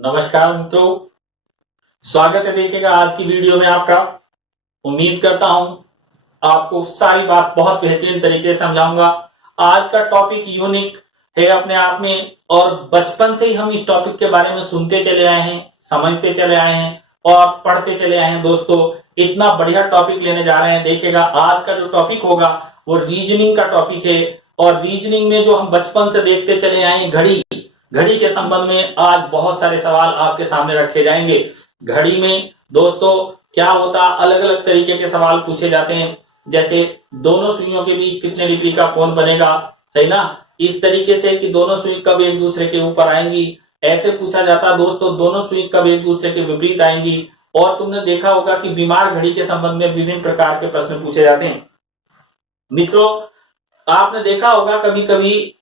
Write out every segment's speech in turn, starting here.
नमस्कार मित्रों, स्वागत है। देखिएगा आज की वीडियो में आपका। उम्मीद करता हूं आपको सारी बात बहुत बेहतरीन तरीके से समझाऊंगा। आज का टॉपिक यूनिक है अपने आप में और बचपन से ही हम इस टॉपिक के बारे में सुनते चले आए हैं, समझते चले आए हैं और पढ़ते चले आए हैं। दोस्तों, इतना बढ़िया टॉपिक लेने जा रहे हैं। देखिएगा आज का जो टॉपिक होगा वो रीजनिंग का टॉपिक है और रीजनिंग में जो हम बचपन से देखते चले आए हैं, घड़ी के संबंध में आज बहुत सारे सवाल आपके सामने रखे जाएंगे। घड़ी में दोस्तों क्या होता, अलग अलग तरीके के सवाल पूछे जाते हैं, जैसे दोनों सुइयों के बीच कितने डिग्री का कोण बनेगा, सही ना। इस तरीके से कि दोनों सुई कब एक दूसरे के ऊपर आएंगी, ऐसे पूछा जाता है। दोस्तों, दोनों सुई कब एक दूसरे के विपरीत आएंगी। और तुमने देखा होगा कि बीमार घड़ी के संबंध में विभिन्न प्रकार के प्रश्न पूछे जाते हैं। मित्रों, आपने देखा होगा कभी कभी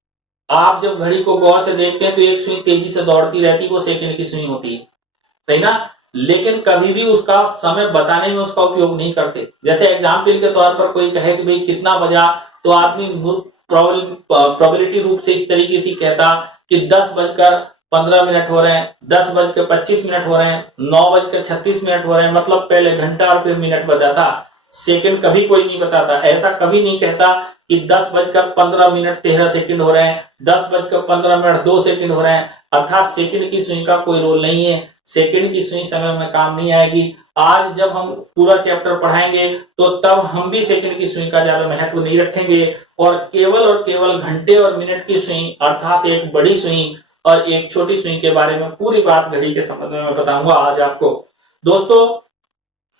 आप जब घड़ी को गौर से देखते हैं तो एक सुई तेजी से दौड़ती रहती है, वो सेकंड की सुई होती है, सही ना। लेकिन कभी भी उसका समय बताने में उसका उपयोग नहीं करते। जैसे एग्जाम्पल के तौर पर कोई कहे कि भाई कितना बजा, तो आदमी प्रोबेबिलिटी रूप से इस तरीके से कहता कि 10:15 हो रहे हैं, 10:25 हो रहे हैं, 9:36 हो रहे हैं। मतलब पहले घंटा और फिर मिनट बताता, सेकंड कभी कोई नहीं बताता। ऐसा कभी नहीं कहता कि 10:15 हो रहे हैं, 10:15 हो रहे हैं। अर्थात सेकंड की सुई का कोई रोल नहीं है, सेकंड की सुई समय में काम नहीं आएगी। आज जब हम पूरा चैप्टर पढ़ाएंगे तो तब हम भी सेकंड की सुई का ज्यादा महत्व नहीं रखेंगे और केवल घंटे और मिनट की सुई, अर्थात एक बड़ी सुई और एक छोटी सुई के बारे में पूरी बात घड़ी के संबंध में मैं बताऊंगा आज आपको। दोस्तों,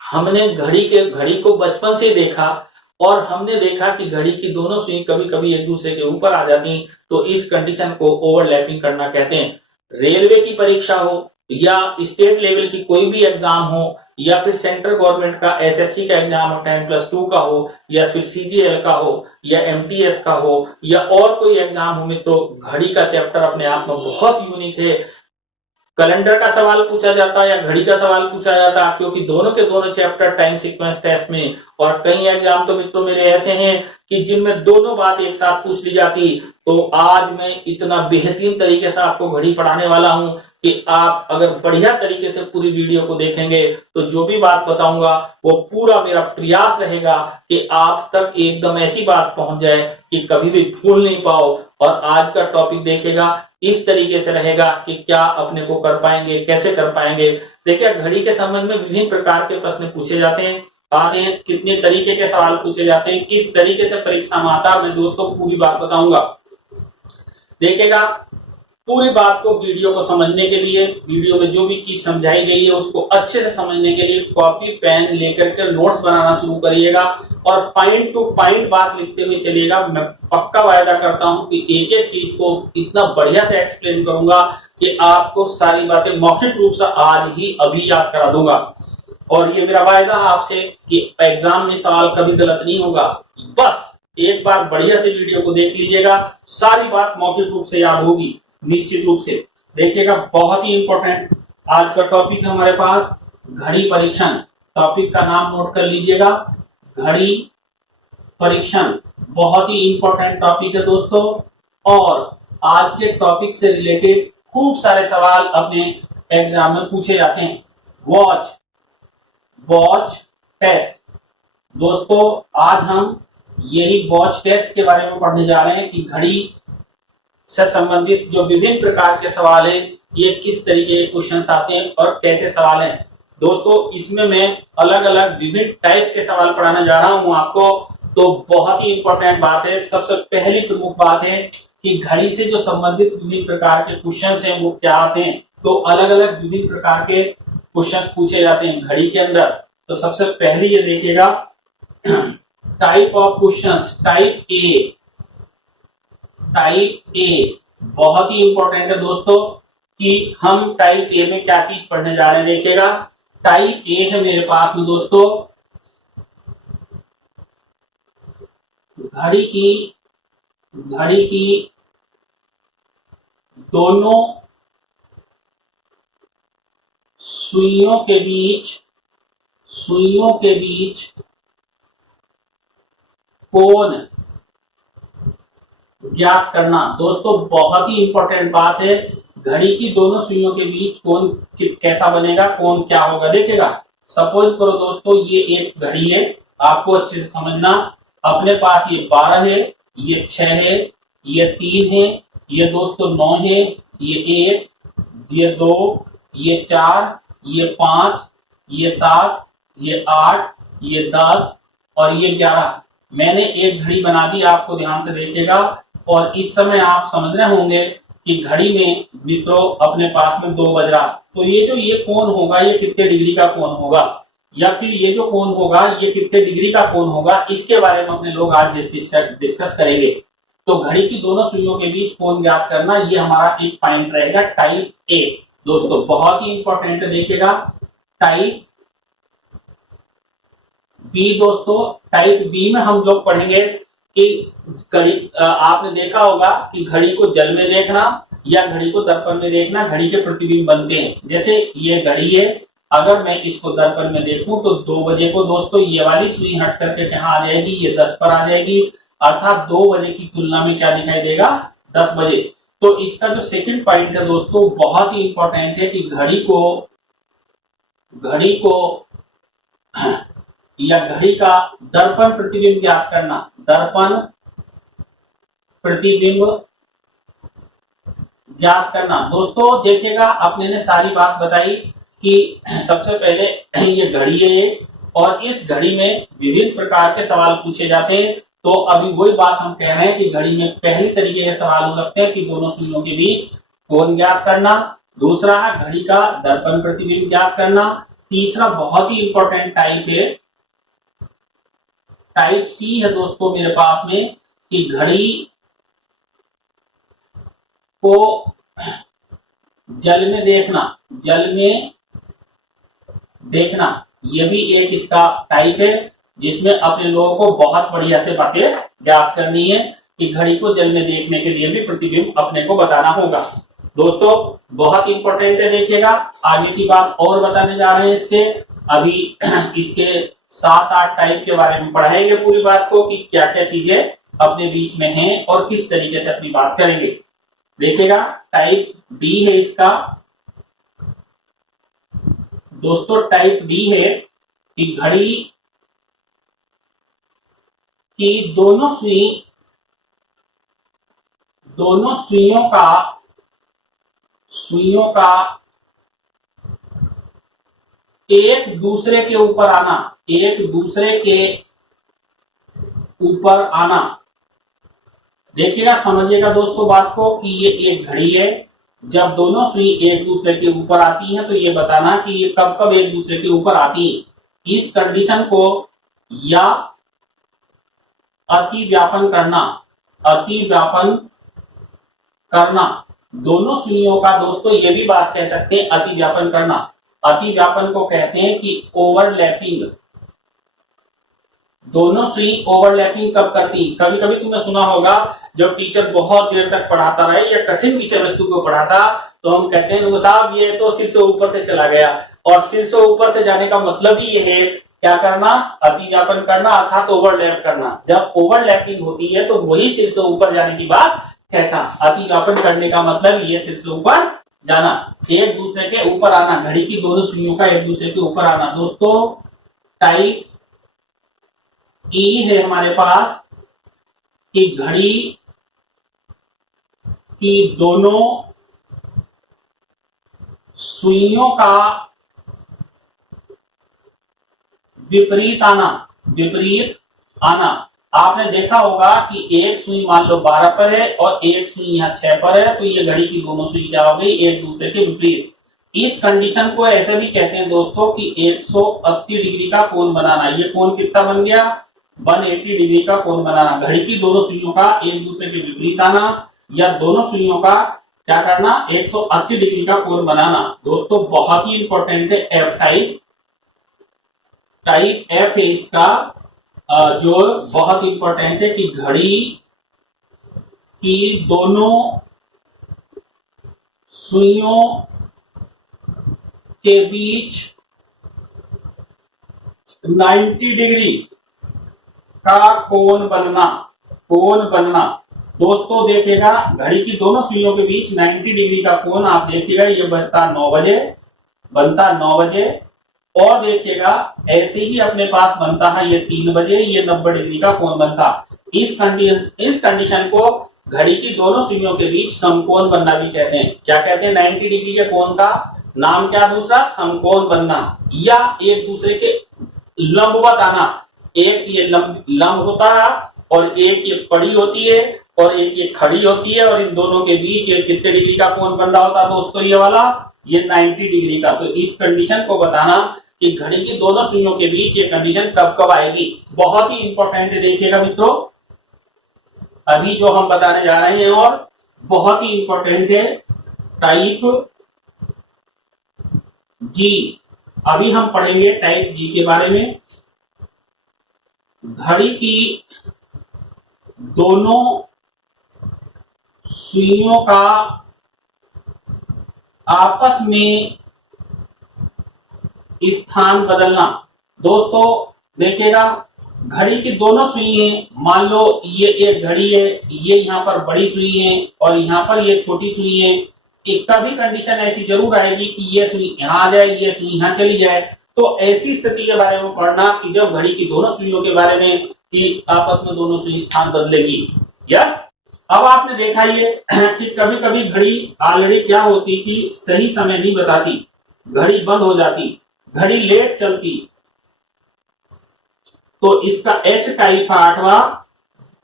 हमने घड़ी को बचपन से देखा और हमने देखा कि घड़ी की दोनों सुई कभी कभी एक दूसरे के ऊपर आ जाती, तो इस कंडीशन को ओवरलैपिंग करना कहते हैं। रेलवे की परीक्षा हो या स्टेट लेवल की कोई भी एग्जाम हो या फिर सेंट्रल गवर्नमेंट का एसएससी का एग्जाम हो, 10+2 का हो या फिर सीजीएल का हो या एमटीएस का हो या और कोई एग्जाम हो, मित्रों घड़ी का चैप्टर अपने आप में बहुत यूनिक है। कैलेंडर का सवाल पूछा जाता है या घड़ी का सवाल पूछा जाता है, क्योंकि दोनों के दोनों चैप्टर टाइम सीक्वेंस टेस्ट में, और कई एग्जाम तो मित्रों मेरे ऐसे हैं कि जिनमें दोनों बात एक साथ पूछ ली जाती। तो आज मैं इतना बेहतरीन तरीके से आपको घड़ी पढ़ाने वाला हूं कि आप अगर बढ़िया तरीके से पूरी वीडियो को देखेंगे तो जो भी बात बताऊंगा वो पूरा मेरा प्रयास रहेगा कि आप तक एकदम ऐसी बात पहुंच जाए कि कभी भी भूल नहीं पाओ। और आज का टॉपिक देखेगा इस तरीके से रहेगा कि क्या अपने को कर पाएंगे, कैसे कर पाएंगे। देखिए, घड़ी के संबंध में विभिन्न प्रकार के प्रश्न पूछे जाते हैं, आते हैं, कितने तरीके के सवाल पूछे जाते हैं, किस तरीके से परीक्षा में आता है, मैं दोस्तों पूरी बात बताऊंगा। देखिएगा, पूरी बात को वीडियो को समझने के लिए, वीडियो में जो भी चीज समझाई गई है उसको अच्छे से समझने के लिए कॉपी पेन लेकर के नोट्स बनाना शुरू करिएगा और पॉइंट टू पॉइंट बात लिखते हुए चलिएगा। मैं पक्का वायदा करता हूं कि एक एक चीज को इतना बढ़िया से एक्सप्लेन करूंगा कि आपको सारी बातें मौखिक रूप से आज ही अभी याद करा दूंगा। और ये मेरा वायदा है आपसे कि एग्जाम में सवाल कभी गलत नहीं होगा। बस एक बार बढ़िया से वीडियो को देख लीजिएगा, सारी बात मौखिक रूप से याद होगी निश्चित रूप से। देखिएगा, बहुत ही इंपॉर्टेंट आज का टॉपिक है हमारे पास घड़ी परीक्षण। टॉपिक का नाम नोट कर लीजिएगा, घड़ी परीक्षण। बहुत ही इंपॉर्टेंट टॉपिक है दोस्तों, और आज के टॉपिक से रिलेटेड खूब सारे सवाल अपने एग्जाम में पूछे जाते हैं। Watch test. दोस्तों, आज हम यही वॉच टेस्ट के बारे में पढ़ने जा रहे हैं कि घड़ी से संबंधित जो विभिन्न प्रकार के सवाल हैं, ये किस तरीके के क्वेश्चंस आते हैं और कैसे सवाल हैं। दोस्तों, इसमें मैं अलग अलग विभिन्न टाइप के सवाल पढ़ाने जा रहा हूं आपको। तो बहुत ही इंपॉर्टेंट बात है, सबसे पहली प्रमुख बात है कि घड़ी से जो संबंधित विभिन्न प्रकार के क्वेश्चंस हैं वो क्या आते हैं। तो अलग अलग विभिन्न प्रकार के क्वेश्चंस पूछे जाते हैं घड़ी के अंदर। तो सबसे पहले ये देखिएगा, type of questions, type A. बहुत ही इंपॉर्टेंट है दोस्तों कि हम टाइप ए में क्या चीज पढ़ने जा रहे हैं। देखिएगा, टाइप ए है मेरे पास में दोस्तों घड़ी की दोनों सुइयों के बीच कोण ज्ञात करना। दोस्तों, बहुत ही इंपॉर्टेंट बात है, घड़ी की दोनों सुइयों के बीच कोण कैसा बनेगा, कोण क्या होगा देखेगा। सपोज करो दोस्तों ये एक घड़ी है, आपको अच्छे से समझना। अपने पास ये 12 है, ये 6 है, ये 3 है, ये दोस्तों 9 है, ये 1, ये 2, ये 4, ये 5, ये 7, ये 8, ये 10 और ये 11। मैंने एक घड़ी बना दी, आपको ध्यान से देखिएगा। और इस समय आप समझ रहे होंगे कि घड़ी में मित्रों अपने पास में 2 बज रहा, तो ये जो ये कोण होगा ये कितने डिग्री का कोण होगा, या फिर ये जो कोण होगा ये कितने डिग्री का कोण होगा, इसके बारे में अपने लोग आज डिस्कस करेंगे। तो घड़ी की दोनों सुइयों के बीच कोण ज्ञात करना, ये हमारा एक पॉइंट रहेगा टाइप ए। दोस्तों बहुत ही इंपॉर्टेंट देखिएगा। टाइप बी, दोस्तों टाइप बी में हम लोग पढ़ेंगे कि घड़ी, आपने देखा होगा कि घड़ी को जल में देखना या घड़ी को दर्पण में देखना, घड़ी के प्रतिबिंब बनते हैं। जैसे ये घड़ी है, अगर मैं इसको दर्पण में देखूं तो 2 बजे को दोस्तों ये वाली सुई हट करके कहां आ जाएगी, ये 10 पर आ जाएगी, अर्थात 2 बजे की तुलना में क्या दिखाई देगा, 10 बजे। तो इसका जो सेकंड पॉइंट है दोस्तों बहुत ही इंपॉर्टेंट है कि घड़ी को या घड़ी का दर्पण प्रतिबिंब ज्ञात करना, दर्पण प्रतिबिंब ज्ञात करना। दोस्तों देखिएगा, अपने ने सारी बात बताई कि सबसे पहले ये घड़ी है और इस घड़ी में विभिन्न प्रकार के सवाल पूछे जाते हैं। तो अभी वही बात हम कह रहे हैं कि घड़ी में पहली तरीके के सवाल हो सकते हैं कि दोनों सुइयों के बीच कोण ज्ञात करना, दूसरा है घड़ी का दर्पण प्रतिबिंब ज्ञात करना, तीसरा बहुत ही इंपॉर्टेंट टाइप है, टाइप सी है दोस्तों मेरे पास में, कि घड़ी को जल में देखना, जल में देखना, ये भी एक इसका टाइप है जिसमें अपने लोगों को बहुत बढ़िया से बातें ज्ञात करनी है कि घड़ी को जल में देखने के लिए भी प्रतिबिंब अपने को बताना होगा। दोस्तों बहुत इंपॉर्टेंट है, देखिएगा आगे की बात और बताने जा रहे हैं इसके। अभी इसके 7-8 टाइप के बारे में पढ़ाएंगे पूरी बात को कि क्या क्या चीजें अपने बीच में हैं और किस तरीके से अपनी बात करेंगे। देखिएगा टाइप डी है इसका, दोस्तों टाइप डी है कि घड़ी की दोनों सुइयों का एक दूसरे के ऊपर आना, एक दूसरे के ऊपर आना। देखिएगा समझिएगा दोस्तों बात को कि ये एक घड़ी है, जब दोनों सुई एक दूसरे के ऊपर आती है तो ये बताना कि ये कब कब एक दूसरे के ऊपर आती है। इस कंडीशन को या अति व्यापन करना, दोनों सुइयों का दोस्तों ये भी बात कह सकते हैं अति व्यापन करना। अति व्यापन को कहते हैं कि ओवरलैपिंग। दोनों सुई ओवरलैपिंग कब करती, कभी कभी तुमने सुना होगा जब टीचर बहुत देर तक पढ़ाता रहे या कठिन विषय वस्तु को पढ़ाता तो हम कहते हैं साहब ये तो सिर से ऊपर से चला गया, और सिर से ऊपर से जाने का मतलब ही ये है क्या करना, अति व्यापन करना अर्थात ओवरलैप करना। जब ओवरलैपिंग होती है तो वही सिर से ऊपर जाने की बात कहता। अति व्यापन करने का मतलब ये सिर से ऊपर जाना, एक दूसरे के ऊपर आना, घड़ी की दोनों सुइयों का एक दूसरे के ऊपर आना। दोस्तों टाइप ई है हमारे पास कि घड़ी की दोनों सुइयों का विपरीत आना। आपने देखा होगा कि एक सुई मान लो 12 पर है और एक सुई यहाँ 6 पर है, तो ये घड़ी की दोनों सुई क्या हो गई, एक दूसरे के विपरीत। इस कंडीशन को ऐसे भी कहते हैं दोस्तों कि 180 डिग्री का कोण बनाना। ये कोण कितना बन गया, 180 डिग्री का कोण बनाना। घड़ी की दोनों सुइयों का एक दूसरे के विपरीत आना या दोनों सुइयों का क्या करना, 180 डिग्री का कोण बनाना। दोस्तों बहुत ही इंपॉर्टेंट है एफ टाइप। टाइप एफ है इसका जो बहुत इंपॉर्टेंट है कि घड़ी की दोनों सुइयों के बीच 90 डिग्री का कोण बनना। दोस्तों देखिएगा घड़ी की दोनों सुइयों के बीच 90 डिग्री का कोण आप देखिएगा, ये बजता 9 बजे, बनता 9 बजे। और देखिएगा ऐसे ही अपने पास बनता है ये 3 बजे, ये 90 डिग्री का कोण बनता। इस कंडीशन को घड़ी की दोनों सुइयों के बीच समकोण बनना भी कहते हैं। क्या कहते हैं? 90 डिग्री के कोण का नाम क्या? दूसरा समकोण बनना, या एक दूसरे के लंबवत आना। एक ये लंब होता है और एक ये पड़ी होती है और एक ये खड़ी होती है, और इन दोनों के बीच ये कितने डिग्री का कोण बन रहा होता है दोस्तों? ये वाला, ये 90 डिग्री का। तो इस कंडीशन को बताना कि घड़ी की दोनों सुइयों के बीच ये कंडीशन कब कब आएगी, बहुत ही इंपॉर्टेंट है। देखिएगा मित्रों, अभी जो हम बताने जा रहे हैं और बहुत ही इंपॉर्टेंट है, टाइप जी। अभी हम पढ़ेंगे टाइप जी के बारे में। घड़ी की दोनों सुइयों का आपस में स्थान बदलना। दोस्तों देखिएगा, घड़ी की दोनों सुइयां, मान लो ये एक घड़ी है, ये यहाँ पर बड़ी सुई है और यहाँ पर ये छोटी सुई है। एक कभी कंडीशन ऐसी जरूर आएगी कि ये सुई यहाँ आ जाए, ये सुई यहाँ चली जाए। तो ऐसी स्थिति के बारे में पढ़ना कि जब घड़ी की दोनों सुइयों के बारे में कि आपस में दोनों सुई स्थान बदलेगी। यस, अब आपने देखा ये कि कभी कभी घड़ी ऑलरेडी क्या होती कि सही समय नहीं बताती, घड़ी बंद हो जाती, घड़ी लेट चलती। तो इसका एच टाइप 8वां,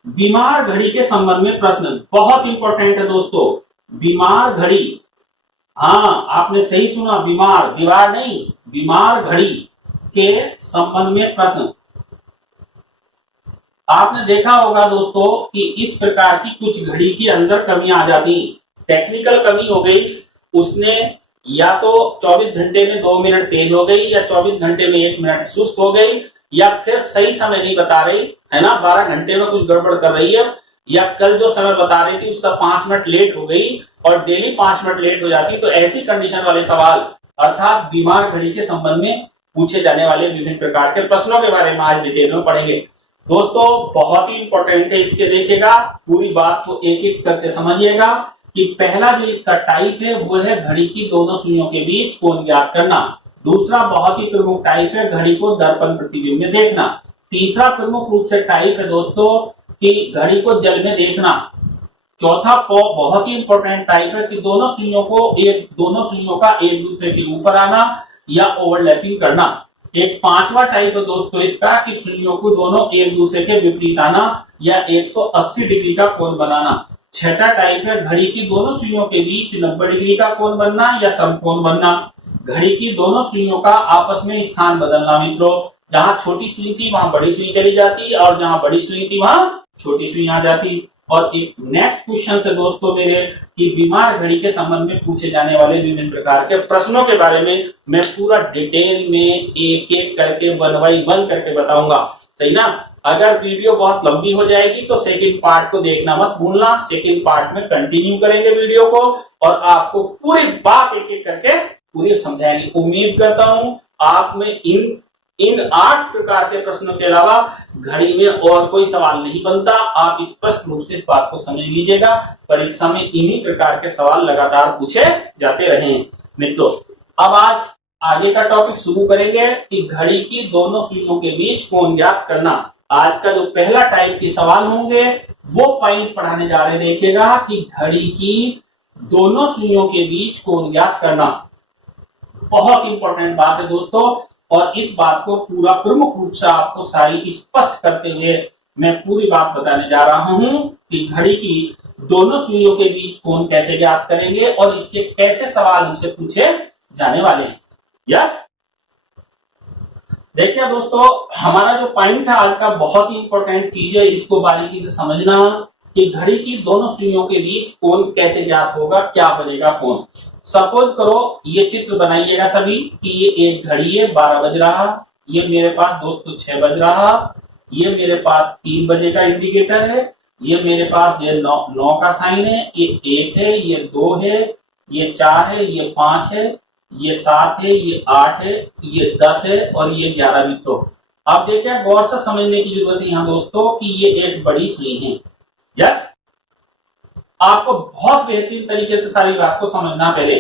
बीमार घड़ी के संबंध में प्रश्न। बहुत इंपॉर्टेंट है दोस्तों, बीमार घड़ी। हाँ, आपने सही सुना, बीमार, दीवार नहीं, बीमार घड़ी के संबंध में प्रश्न। आपने देखा होगा दोस्तों कि इस प्रकार की कुछ घड़ी के अंदर कमियां आ जाती, टेक्निकल कमी हो गई, उसने या तो 24 घंटे में 2 मिनट तेज हो गई, या 24 घंटे में 1 मिनट सुस्त हो गई, या फिर सही समय नहीं बता रही है ना, 12 घंटे में कुछ गड़बड़ कर रही है, या कल जो समय बता रही थी उसका 5 मिनट लेट हो गई और डेली 5 मिनट लेट हो जाती। तो ऐसी कंडीशन वाले सवाल अर्थात बीमार घड़ी के संबंध में पूछे जाने वाले विभिन्न प्रकार के प्रश्नों के बारे में आज डिटेल में पढ़ेंगे। दोस्तों बहुत ही इंपॉर्टेंट है, इसके देखिएगा पूरी बात को एक एक करके समझिएगा कि पहला जो इसका टाइप है वो है घड़ी की दोनों सुइयों के बीच कोण ज्ञात करना। दूसरा बहुत ही प्रमुख टाइप है घड़ी को दर्पण प्रतिबिंब में देखना। तीसरा प्रमुख रूप से टाइप है दोस्तों कि घड़ी को जल में देखना। चौथा बहुत ही इंपॉर्टेंट टाइप है कि दोनों सुइयों का एक दूसरे के ऊपर आना या ओवरलैपिंग करना। एक पांचवा टाइप है दोस्तों इसका कि सुइयों को दोनों एक दूसरे के विपरीत आना या 180 डिग्री का कोण बनाना। छठा टाइप है घड़ी की दोनों सुइयों के बीच 90 डिग्री का कोण बनना या समकोण बनना। घड़ी की दोनों सुइयों का आपस में स्थान बदलना मित्रों, जहां छोटी सुई थी वहां बड़ी सुई चली जाती और जहां बड़ी सुई थी वहां छोटी सुई आ जाती। और एक नेक्स्ट क्वेश्चन है दोस्तों मेरे कि बीमार घड़ी के संबंध में पूछे जाने वाले विभिन्न प्रकार के प्रश्नों के बारे में मैं पूरा डिटेल में एक एक करके 1 बाय 1 करके बताऊंगा, सही ना। अगर वीडियो बहुत लंबी हो जाएगी तो सेकंड पार्ट को देखना मत भूलना, सेकंड पार्ट में कंटिन्यू करेंगे वीडियो को और आपको पूरी बात एक एक करके पूरी समझाएंगे। उम्मीद करता हूं आप में इन 8 प्रकार के प्रश्नों के अलावा घड़ी में और कोई सवाल नहीं बनता। आप स्पष्ट रूप से इस बात को समझ लीजिएगा, परीक्षा में इन्हीं प्रकार के सवाल लगातार पूछे जाते रहे हैं मित्रों। अब आज आगे का टॉपिक शुरू करेंगे कि घड़ी की दोनों सुइयों के बीच कोण ज्ञात करना। आज का जो पहला टाइप के सवाल होंगे वो पॉइंट पढ़ाने जा रहे, देखिएगा कि घड़ी की दोनों सुइयों के बीच कोण ज्ञात करना। बहुत इंपॉर्टेंट बात है दोस्तों, और इस बात को पूरा प्रमुख रूप से आपको सारी स्पष्ट करते हुए मैं पूरी बात बताने जा रहा हूं कि घड़ी की दोनों सुइयों के बीच कोण कैसे ज्ञात करेंगे और इसके कैसे सवाल हमसे पूछे जाने वाले हैं। यस, देखिए दोस्तों हमारा जो पॉइंट है आज का बहुत ही इंपॉर्टेंट चीज है, इसको बारीकी से समझना कि घड़ी की दोनों सुइयों के बीच कोण कैसे ज्ञात होगा, क्या बनेगा कोण। सपोज करो ये चित्र बनाइएगा सभी कि ये एक घड़ी है, 12 बज रहा, ये मेरे पास दोस्तों 6 बज रहा, ये मेरे पास 3 बजे का इंडिकेटर है, ये मेरे पास ये 9 का साइन है, ये 1 है, ये 2 है, ये 4 है, ये 5 है, ये 7 है, ये 8 है, ये 10 है और ये 11 मित्रों। अब देखिए गौर से समझने की जरूरत है यहाँ दोस्तों कि ये एक बड़ी सुई है। यस, आपको बहुत बेहतरीन तरीके से सारी बात को समझना। पहले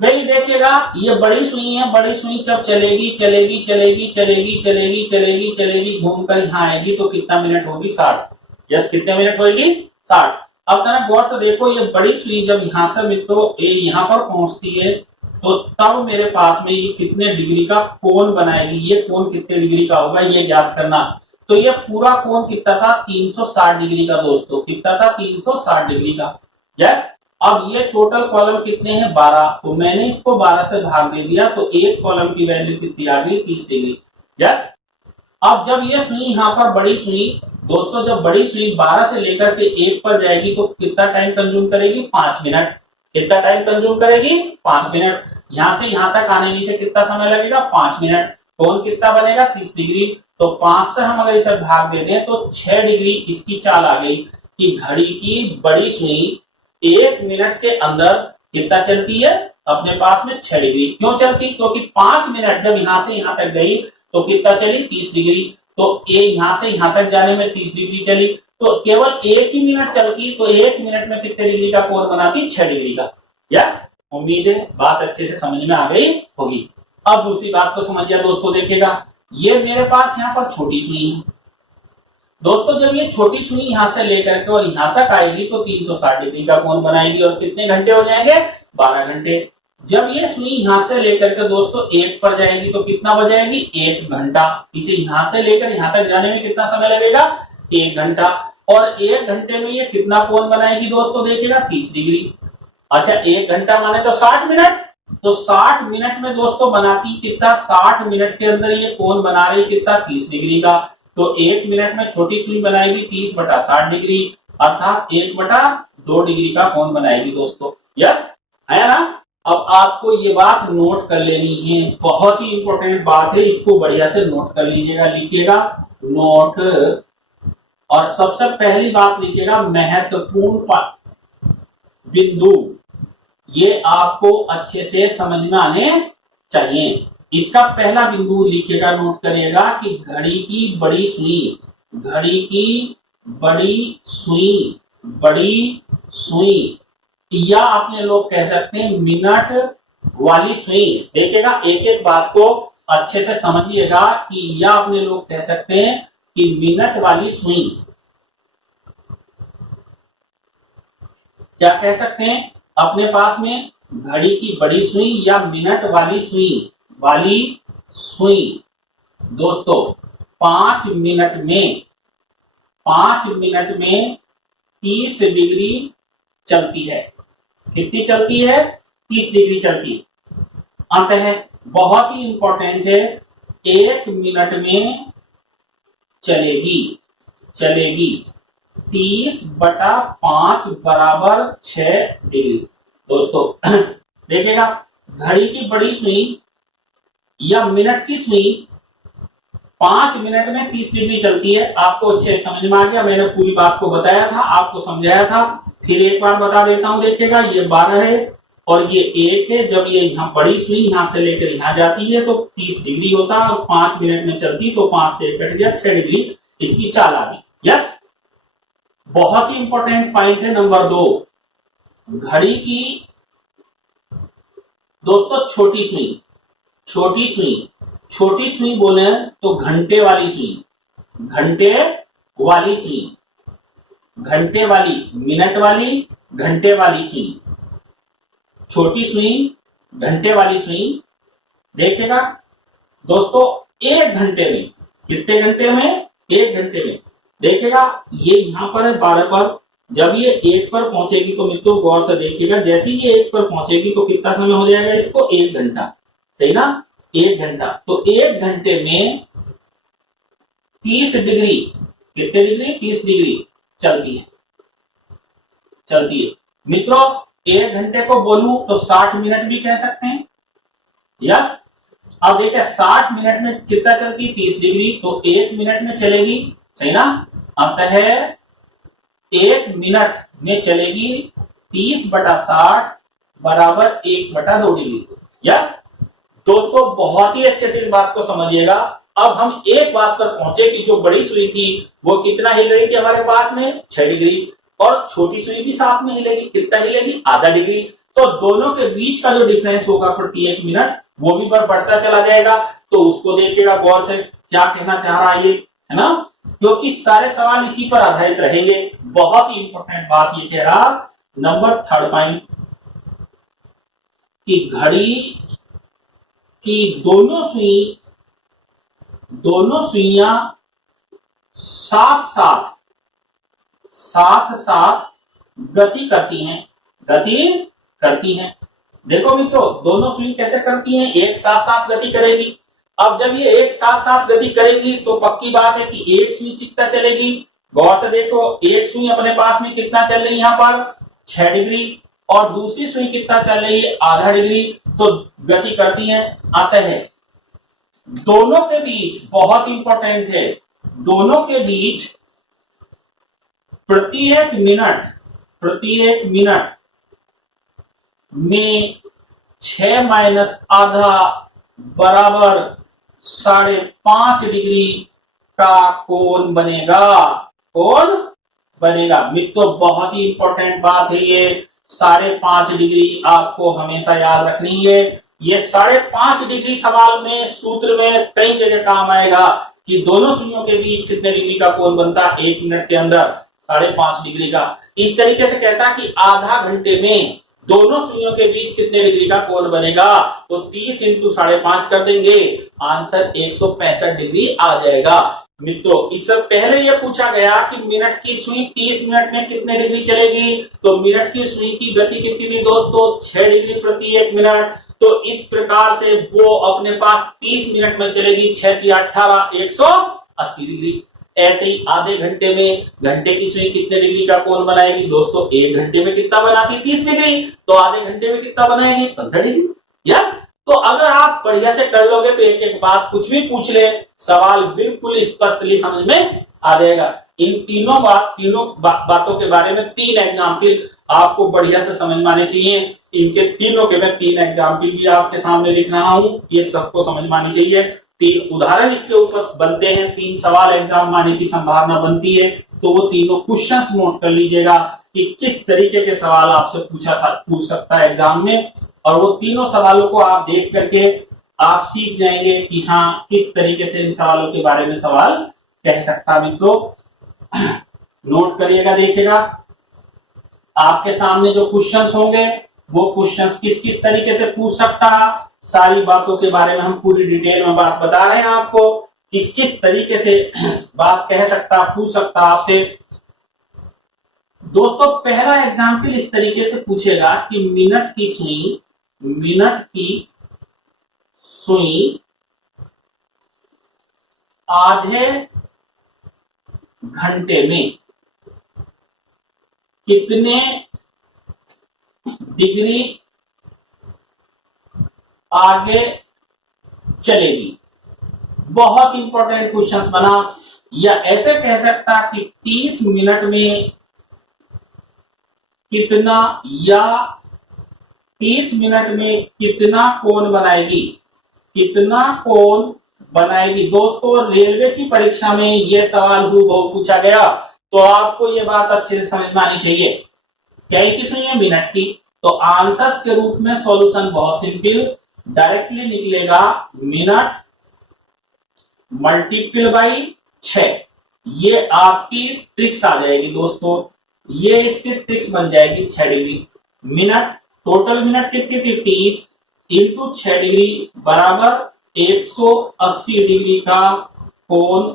भाई देखिएगा, ये बड़ी सुई है, बड़ी सुई जब चलेगी चलेगी चलेगी चलेगी चलेगी चलेगी चलेगी घूमकर यहाँ आएगी तो कितना मिनट होगी? 60। यस, कितने मिनट होगी? 60। अब जरा गौर से देखो, ये बड़ी सुई जब यहाँ से मित्रों ये यहाँ पर पहुंचती है तो तब मेरे पास में ये कितने डिग्री का कोण बनाएगी? ये कोण कितने डिग्री का होगा ये याद करना। तो ये पूरा कोण कितना था? 360 डिग्री का दोस्तों। कितना था? 360 डिग्री का। यस। अब ये टोटल कॉलम कितने हैं? 12। तो मैंने इसको 12 से भाग दे दिया तो एक कॉलम की वैल्यू कितनी आ गई? 30 डिग्री। यस। अब जब ये सुई यहाँ पर बड़ी सुई दोस्तों, जब बड़ी सुई 12 से लेकर के 1 पर जाएगी तो कितना टाइम कंज्यूम करेगी? 5 मिनट। कितना टाइम कंज्यूम करेगी? 5 मिनट। यहां से यहां तक आने में से कितना समय लगेगा? 5 मिनट। कोण कितना बनेगा? 30 डिग्री। तो 5 से हम अगर इसे भाग दे दें तो 6 डिग्री इसकी चाल आ गई कि घड़ी की बड़ी सुई 1 मिनट के अंदर कितना चलती है? अपने पास में 6 डिग्री। क्यों चलती? क्योंकि 5 मिनट जब यहां से यहां तक गई तो कितना चली? 30 डिग्री। तो ये यहां से यहां तक जाने में 30 डिग्री चली, तो केवल 1 ही मिनट चलती तो 1 मिनट में कितने डिग्री का कोण बनाती? 6 डिग्री का। यस, उम्मीद है बात अच्छे से समझ में आ गई होगी। अब दूसरी बात को समझिए दोस्तों, देखिएगा ये मेरे पास यहाँ पर छोटी सुई है दोस्तों। जब ये छोटी सुई यहां से लेकर के और यहां तक आएगी तो 360 डिग्री का कोण बनाएगी और कितने घंटे हो जाएंगे? 12 घंटे। जब ये सुई यहां से लेकर के दोस्तों 1 पर जाएगी तो कितना बजाएगी? 1 घंटा। इसे यहां से लेकर यहां तक जाने में कितना समय लगेगा? 1 घंटा। और 1 घंटे में ये कितना कोण बनाएगी दोस्तों? देखिएगा 30 डिग्री। अच्छा, 1 घंटा माने तो 60 मिनट। तो 60 मिनट में दोस्तों बनाती कितना? 60 मिनट के अंदर ये कोण बना रही कितना? 30 डिग्री का। तो 1 मिनट में छोटी सुई बनाएगी 30/60 डिग्री, अर्थात 1/2 डिग्री का कोण बनाएगी दोस्तों। यस, है ना? अब आपको ये बात नोट कर लेनी है, बहुत ही इंपॉर्टेंट बात है, इसको बढ़िया से नोट कर लीजिएगा। लिखिएगा नोट, और सबसे पहली बात लिखिएगा महत्वपूर्ण बिंदु, ये आपको अच्छे से समझ में आने चाहिए। इसका पहला बिंदु लिखिएगा, नोट करिएगा कि घड़ी की बड़ी सुई, घड़ी की बड़ी सुई, बड़ी सुई, या आपने लोग कह सकते हैं मिनट वाली सुई। देखिएगा एक एक बात को अच्छे से समझिएगा कि या अपने लोग कह सकते हैं कि मिनट वाली सुई, क्या कह सकते हैं अपने पास में? घड़ी की बड़ी सुई या मिनट वाली सुई, वाली सुई दोस्तों 5 मिनट में 30 डिग्री चलती है। कितनी चलती है? 30 डिग्री चलती। अतः बहुत ही इंपॉर्टेंट है, 1 मिनट में चलेगी 30/5 बराबर 6 डिग्री दोस्तों। देखिएगा घड़ी की बड़ी सुई या मिनट की सुई 5 मिनट में 30 डिग्री चलती है। आपको अच्छे समझ में आ गया, मैंने पूरी बात को बताया था, आपको समझाया था। फिर एक बार बता देता हूं, देखिएगा ये 12 है और ये 1 है। जब ये यहाँ बड़ी सुई यहां से लेकर यहां जाती है तो 30 डिग्री होता है और 5 मिनट में चलती, तो 5 से कट गया, 6 डिग्री इसकी चाल आ गई। यस, बहुत ही इंपॉर्टेंट पॉइंट है नंबर 2, घड़ी की दोस्तों छोटी सुई, छोटी सुई बोले तो घंटे वाली सुई, घंटे वाली सुई, घंटे वाली, मिनट वाली, घंटे वाली सुई, छोटी सुई, घंटे वाली सुई। देखिएगा दोस्तों 1 घंटे में, कितने घंटे में? 1 घंटे में। देखिएगा ये यहां पर है 12 पर, जब ये 1 पर पहुंचेगी तो मित्रों गौर से देखिएगा, जैसे ही ये 1 पर पहुंचेगी तो कितना समय हो जाएगा इसको? 1 घंटा। सही ना? 1 घंटा। तो 1 घंटे में 30 डिग्री, कितने डिग्री? 30 डिग्री चलती है मित्रों। 1 घंटे को बोलूं तो 60 मिनट भी कह सकते हैं। यस, अब देखिए 60 मिनट में कितना चलती? 30 डिग्री। तो 1 मिनट में चलेगी, सही ना? अतः 1 मिनट में चलेगी 30/60 बराबर 1/2 डिग्री। यस दोस्तों, बहुत ही अच्छे से इस बात को समझिएगा। अब हम एक बात पर पहुंचे कि जो बड़ी सुई थी वो कितना हिल रही थी हमारे पास में? 6 डिग्री। और छोटी सुई भी साथ में हिलेगी, कितना हिलेगी, आधा डिग्री। तो दोनों के बीच का जो डिफरेंस होगा प्रति 1 मिनट वो भी बढ़ता चला जाएगा। तो उसको देखिएगा गौर से, क्या कहना चाह रहा है ये, है ना, क्योंकि सारे सवाल इसी पर आधारित रहेंगे। बहुत ही इंपॉर्टेंट बात ये कह रहा, नंबर 3 पॉइंट, कि घड़ी की दोनों सुइयां साथ साथ गति करती हैं। देखो मित्रों, दोनों सुई कैसे करती हैं, एक साथ साथ गति करेगी। अब जब ये एक साथ साथ गति करेगी तो पक्की बात है कि एक सुई कितना चलेगी, गौर से देखो, एक सुई अपने पास में कितना चल रही है, यहाँ पर 6 डिग्री, और दूसरी सुई कितना चल रही है, आधा डिग्री। तो गति करती है। अतः दोनों के बीच, बहुत इंपॉर्टेंट है, दोनों के बीच प्रति एक मिनट में 6 माइनस आधा बराबर 5.5 डिग्री का कोण बनेगा। मित्रों बहुत ही इंपॉर्टेंट बात है ये, 5.5 डिग्री आपको हमेशा याद रखनी है। ये 5.5 डिग्री सवाल में, सूत्र में कई जगह काम आएगा कि दोनों सुइयों के बीच कितने डिग्री का कोण बनता है 1 मिनट के अंदर, 5.5 डिग्री का। इस तरीके से कहता कि आधा घंटे में दोनों सुइयों के बीच कितने डिग्री का कोण बनेगा, तो 30 इंटू 5.5 कर देंगे, आंसर 165 डिग्री आ जाएगा। मित्रों इससे पहले यह पूछा गया कि मिनट की सुई 30 मिनट में कितने डिग्री चलेगी, तो मिनट की सुई की गति कितनी थी दोस्तों, 6 डिग्री प्रति 1 मिनट। तो इस प्रकार से वो अपने पास 30 मिनट में चलेगी, 6 × 18 180 डिग्री। ऐसे ही आधे घंटे में घंटे की सुई कितने डिग्री का कोण बनाएगी दोस्तों, 1 घंटे में कितना बनाती है, 30 डिग्री, तो आधे घंटे में कितना बनाएगी, 15 डिग्री। यस, तो अगर आप बढ़िया से कर लोगे तो एक एक बात कुछ भी पूछ ले, सवाल बिल्कुल स्पष्टली समझ में आ जाएगा। इन तीनों बातों के बारे में 3 एग्जाम्पल आपको बढ़िया से समझ में आने चाहिए। इनके तीनों के मैं 3 एग्जाम्पल भी आपके सामने लिख रहा हूं, ये सबको समझ में आनी चाहिए। 3 उदाहरण इसके ऊपर बनते हैं, 3 सवाल एग्जाम में आने की संभावना बनती है। तो वो तीनों क्वेश्चंस नोट कर लीजिएगा कि किस तरीके के सवाल आपसे पूछ सकता है एग्जाम में, और वो तीनों सवालों को आप देख करके आप सीख जाएंगे कि हाँ किस तरीके से इन सवालों के बारे में सवाल कह सकता। मित्रों नोट करिएगा, देखिएगा आपके सामने जो क्वेश्चंस होंगे वो क्वेश्चंस किस किस तरीके से पूछ सकता, सारी बातों के बारे में हम पूरी डिटेल में बात बता रहे हैं आपको कि किस तरीके से बात कह सकता, पूछ सकता आपसे। दोस्तों पहला एग्जाम्पल इस तरीके से पूछेगा कि मिनट की सुई आधे घंटे में कितने डिग्री आगे चलेगी। बहुत इंपॉर्टेंट क्वेश्चन बना, या ऐसे कह सकता कि 30 मिनट में कितना, या 30 मिनट में कितना कोण बनाएगी। दोस्तों रेलवे की परीक्षा में यह सवाल हूबहू पूछा गया, तो आपको यह बात अच्छे से समझ में आनी चाहिए। क्या की सुई है, मिनट की, तो आंसर्स के रूप में सॉल्यूशन बहुत सिंपल, डायरेक्टली निकलेगा मिनट मल्टीपल बाई 6। ये आपकी ट्रिक्स आ जाएगी दोस्तों, ये इसकी ट्रिक्स बन जाएगी 6 डिग्री। मिनट, टोटल मिनट कितनी थी, 30 इंटू 6 डिग्री बराबर 180 डिग्री का कोण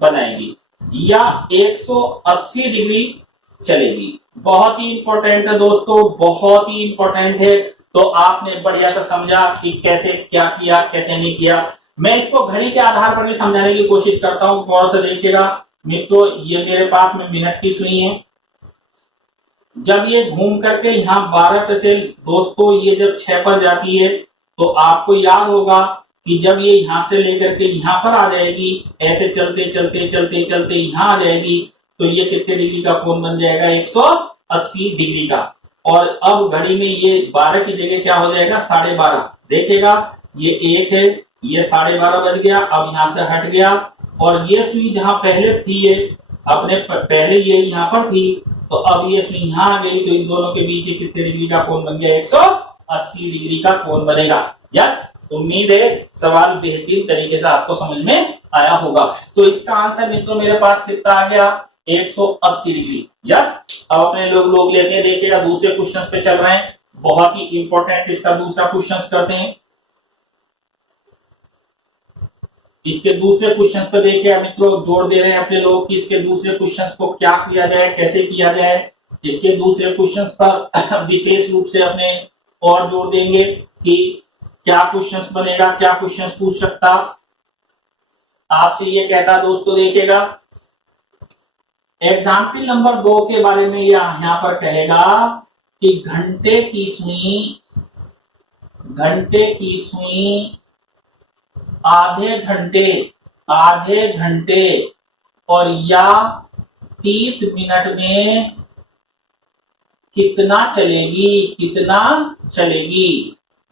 बनाएगी, या 180 डिग्री चलेगी। बहुत ही इंपॉर्टेंट है दोस्तों, बहुत ही इंपॉर्टेंट है। तो आपने बढ़िया से समझा कि कैसे क्या किया, कैसे नहीं किया। मैं इसको घड़ी के आधार पर भी समझाने की कोशिश करता हूं, गौर से देखिएगा मित्रों। ये मेरे पास में मिनट की सुई है, जब ये घूम करके यहाँ 12 पे से दोस्तों ये जब 6 पर जाती है, तो आपको याद होगा कि जब ये यहाँ से लेकर के यहाँ पर आ जाएगी, ऐसे चलते चलते चलते चलते यहाँ आ जाएगी, तो ये कितने डिग्री का कोण बन जाएगा, 180 डिग्री का। और अब घड़ी में ये 12 की जगह क्या हो जाएगा, 12.5। देखेगा ये 1 है, ये 12.5 बज गया, अब यहाँ से हट गया, और ये सुई जहां पहले थी ये अपने पहले ये यहाँ पर थी, तो अब ये सुई यहाँ आ गई, तो इन दोनों के बीच कितने डिग्री का कोण बन गया? 180 डिग्री का कोण बनेगा। यस, उम्मीद है सवाल बेहतरीन तरीके से आपको समझ में आया होगा। तो इसका आंसर मित्रों मेरे पास कितना आ गया? 180 डिग्री। यस, अब अपने लोग लेते हैं, देखिएगा दूसरे क्वेश्चन पे चल रहे हैं, बहुत ही इंपॉर्टेंट इसका दूसरा क्वेश्चन करते हैं। इसके दूसरे क्वेश्चन पे देखिए मित्रों, जोड़ दे रहे हैं अपने लोग कि इसके दूसरे क्वेश्चन को क्या किया जाए, कैसे किया जाए। इसके दूसरे क्वेश्चन पर विशेष रूप से अपने और जोड़ देंगे कि क्या क्वेश्चन बनेगा, क्या क्वेश्चन पूछ सकता आपसे। ये कहता दोस्तों देखिएगा, एग्जाम्पल नंबर 2 के बारे में यहां पर कहेगा कि घंटे की सुई आधे घंटे और या 30 मिनट में कितना चलेगी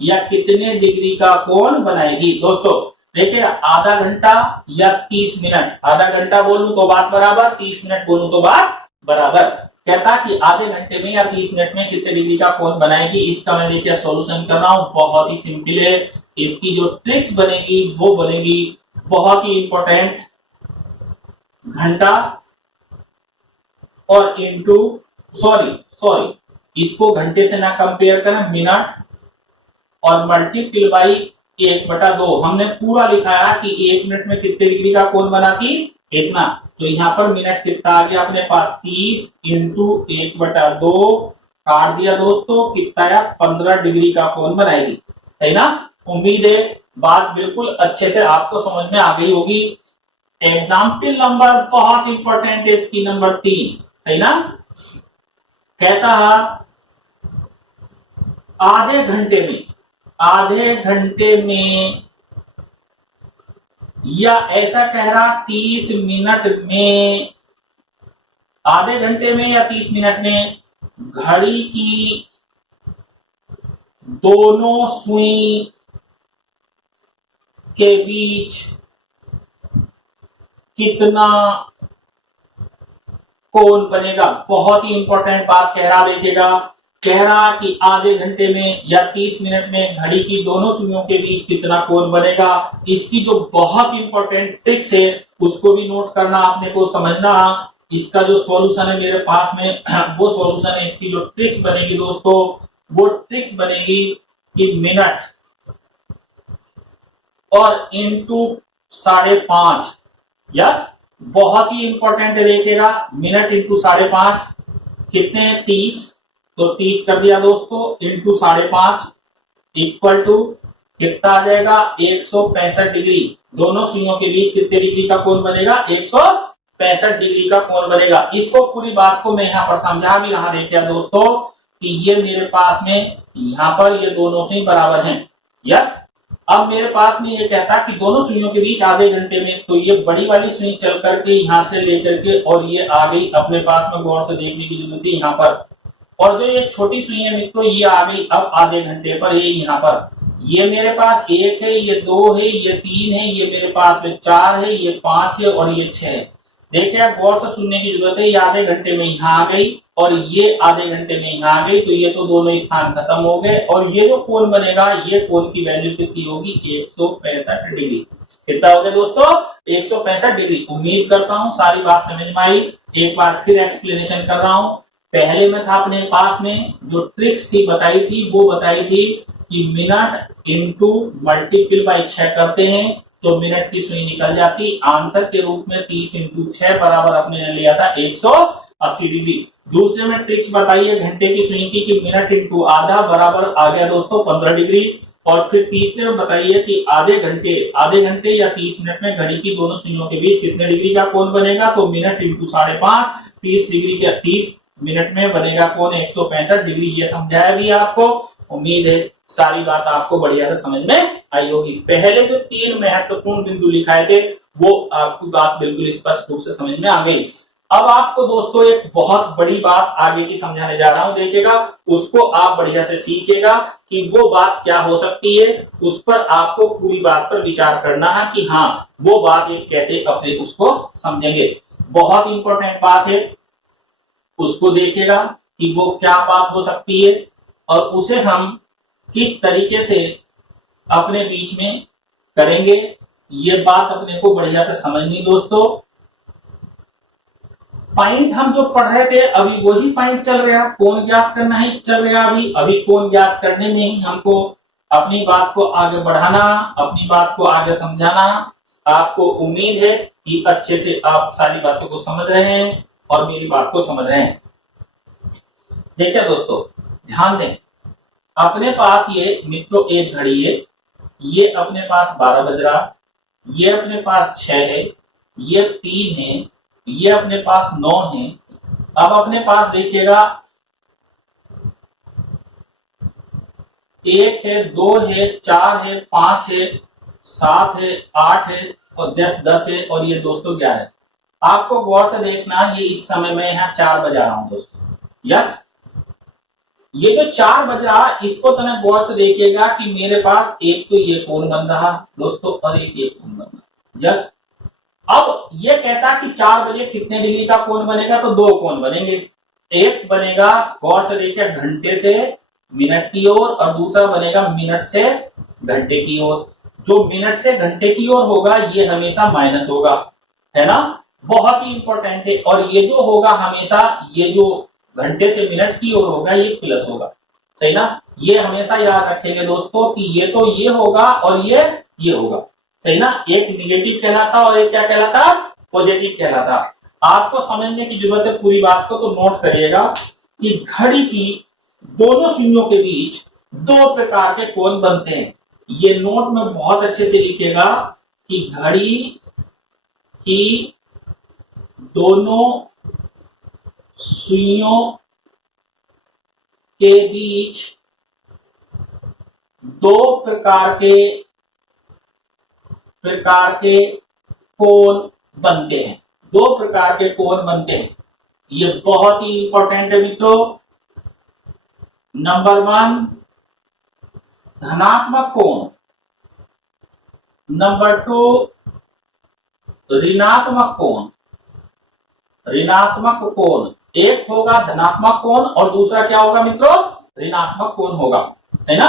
या कितने डिग्री का कोण बनाएगी। दोस्तों देखिए, आधा घंटा या 30 मिनट, आधा घंटा बोलूं तो बात बराबर, 30 मिनट बोलूं तो बात बराबर। कहता कि आधे घंटे में या 30 मिनट में कितने डिग्री का कोण बनाएगी। इसका मैं देखिए सॉल्यूशन कर रहा हूं, बहुत ही सिंपल है। इसकी जो ट्रिक्स बनेगी वो बनेगी बहुत ही इंपॉर्टेंट, घंटा और इंटू सॉरी इसको घंटे से ना कंपेयर करें, मिनट और मल्टीप्लाई बाई 1/2। हमने पूरा लिखाया कि 1 मिनट में कितने डिग्री का कोण बनाती, इतना। तो यहाँ पर मिनट कितना आ गया अपने पास? 30 इंटू 1/2 काट दिया दोस्तों, कितना आया? 15 डिग्री का कोण बनाएगी। सही ना? उम्मीद है बात बिल्कुल अच्छे से आपको समझ में आ गई होगी। एग्जाम्पल नंबर बहुत इंपॉर्टेंट है इसकी, नंबर 3। सही ना? कहता है आधे घंटे में या ऐसा कह रहा 30 मिनट में, आधे घंटे में या 30 मिनट में घड़ी की दोनों सुई के बीच कितना कोण बनेगा। बहुत ही इंपॉर्टेंट बात कह रहा, देखिएगा, कह रहा कि आधे घंटे में या 30 मिनट में घड़ी की दोनों सुइयों के बीच कितना कोण बनेगा। इसकी जो बहुत इंपॉर्टेंट ट्रिक्स है उसको भी नोट करना, आपने को समझना। इसका जो सॉल्यूशन है मेरे पास में, वो सॉल्यूशन है। इसकी जो ट्रिक्स बनेगी दोस्तों, वो ट्रिक्स बनेगी कि मिनट और इंटू 5.5। यस, बहुत ही इंपॉर्टेंट है, देखिएगा, मिनट इंटू 5.5 कितने? 30। तो 30 कर दिया दोस्तों, इंटू 5.5 इक्वल टू कितना आ जाएगा? 165 डिग्री। दोनों सुइयों के बीच कितने डिग्री का कोण बनेगा? 165 डिग्री का कोण बनेगा। इसको पूरी बात को मैं यहाँ पर समझा भी रहा, देखिए दोस्तों, कि ये मेरे पास में यहाँ पर ये दोनों सुई बराबर हैं। यस, अब मेरे पास में ये कहता कि दोनों सुइयों के बीच आधे घंटे में, तो ये बड़ी वाली सुई चल करके यहाँ से लेकर के और ये आ गई अपने पास में, गौर से देखने की जरूरत है यहाँ पर। और जो ये छोटी सुई है मित्रों, ये आ गई अब आधे घंटे पर, ये यहाँ पर। ये मेरे पास 1 है, ये 2 है, ये 3 है, ये मेरे पास में 4 है, ये 5 है और ये 6 है। देखिए गौर से सुनने की जरूरत है। ये आधे घंटे में यहाँ आ गई और ये आधे घंटे में यहाँ आ गई, तो ये तो दोनों स्थान खत्म हो गए। और ये जो कोण बनेगा, ये कोण की वैल्यू कितनी होगी? 165 डिग्री। कितना हो गया दोस्तों? 165 डिग्री। उम्मीद करता हूँ सारी बात समझ में आई। एक बार फिर एक्सप्लेनेशन कर रहा हूँ। पहले में था अपने पास में जो ट्रिक्स थी बताई थी, वो बताई थी कि मिनट इंटू मल्टीपल बाई 6 करते हैं तो मिनट की सुई निकल जाती। आंसर के रूप में 30 इंटू 6 बराबर अपने ने लिया था 180 डिग्री। दूसरे में ट्रिक्स बताइए घंटे की सुई की कि मिनट इंटू आधा बराबर आ गया दोस्तों 15 डिग्री। और फिर तीसरे में बताइए कि आधे घंटे या 30 मिनट में घड़ी की दोनों सुइयों के बीच कितने डिग्री का कोण बनेगा। तो मिनट इंटू 5.5, 30 डिग्री के 30 मिनट में बनेगा कोण 165 डिग्री। ये समझाया भी आपको। उम्मीद है सारी बात आपको बढ़िया से समझ में आई होगी। पहले जो 3 महत्वपूर्ण बिंदु लिखाए थे वो आपको बात बिल्कुल स्पष्ट रूप से समझ में आ गई। अब आपको दोस्तों एक बहुत बड़ी बात आगे की समझाने जा रहा हूं, देखिएगा, उसको आप बढ़िया से सीखिएगा कि वो बात क्या हो सकती है। उस पर आपको पूरी बात पर विचार करना है कि हाँ वो बात एक कैसे अपने उसको समझेंगे। बहुत इंपॉर्टेंट बात है, उसको देखिएगा कि वो क्या बात हो सकती है और उसे हम किस तरीके से अपने बीच में करेंगे। ये बात अपने को बढ़िया से समझनी दोस्तों। पॉइंट हम जो पढ़ रहे थे अभी वही पॉइंट चल रहा, कोण ज्ञात करना ही चल रहा। अभी कोण ज्ञात करने में ही हमको अपनी बात को आगे बढ़ाना, अपनी बात को आगे समझाना। आपको उम्मीद है कि अच्छे से आप सारी बातों को समझ रहे हैं और मेरी बात को समझ रहे हैं। देखिए दोस्तों, ध्यान दें, अपने पास ये मित्रों एक घड़ी है, ये अपने पास 12 बज रहा, ये अपने पास 6 है, ये 3 है, ये अपने पास 9 है। अब अपने पास देखिएगा 1 है, 2 है, 4 है, 5 है, 7 है, 8 है और 10 है और ये दोस्तों 11 है। आपको गौर से देखना, ये इस समय मैं यहाँ 4 बजा रहा हूं दोस्तों। यस, ये जो 4 बज रहा इसको तने गौर से देखिएगा कि मेरे पास एक तो ये कोण बन रहा दोस्तों और एक ये कोण बन रहा। यस, अब ये कहता कि 4 बजे कितने डिग्री का कोण बनेगा, तो 2 कोण बनेंगे। एक बनेगा, गौर से देखिए, घंटे से मिनट की ओर और दूसरा बनेगा मिनट से घंटे की ओर। जो मिनट से घंटे की ओर होगा ये हमेशा माइनस होगा, है ना, बहुत ही इंपॉर्टेंट है। और ये जो होगा हमेशा, ये जो घंटे से मिनट की ओर होगा ये प्लस होगा, सही ना। ये हमेशा याद रखेंगे दोस्तों कि ये तो ये होगा और ये होगा, सही ना। एक निगेटिव कहलाता और एक क्या कहलाता, पॉजिटिव कहलाता। आपको समझने की जरूरत है पूरी बात को, तो नोट करिएगा कि घड़ी की दोनों सुइयों के बीच 2 प्रकार के कोण बनते हैं। ये नोट में बहुत अच्छे से लिखिएगा कि घड़ी की दोनों सुइयों के बीच 2 प्रकार के कोण बनते हैं। 2 प्रकार के कोण बनते हैं, ये बहुत ही इंपॉर्टेंट है मित्रों। नंबर 1 धनात्मक कोण, नंबर 2 ऋणात्मक कोण। ऋणात्मक कोण, एक होगा धनात्मक कोण और दूसरा क्या होगा मित्रों, ऋणात्मक कोण होगा, है ना।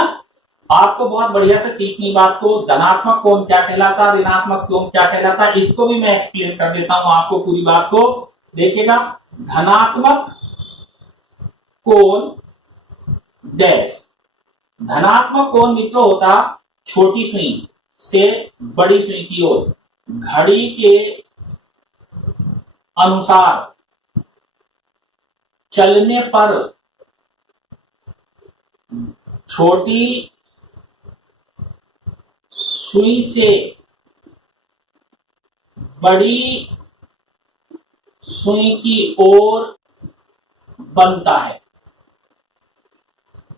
आपको बहुत बढ़िया से सीखनी बात को, धनात्मक कोण क्या कहलाता, ऋणात्मक कोण क्या कहलाता, इसको भी मैं एक्सप्लेन कर देता हूं आपको पूरी बात को। देखिएगा, धनात्मक कोण डैश, धनात्मक कोण मित्रों होता छोटी सुई से बड़ी सुई की ओर घड़ी के अनुसार चलने पर छोटी सुई से बड़ी सुई की ओर बनता है।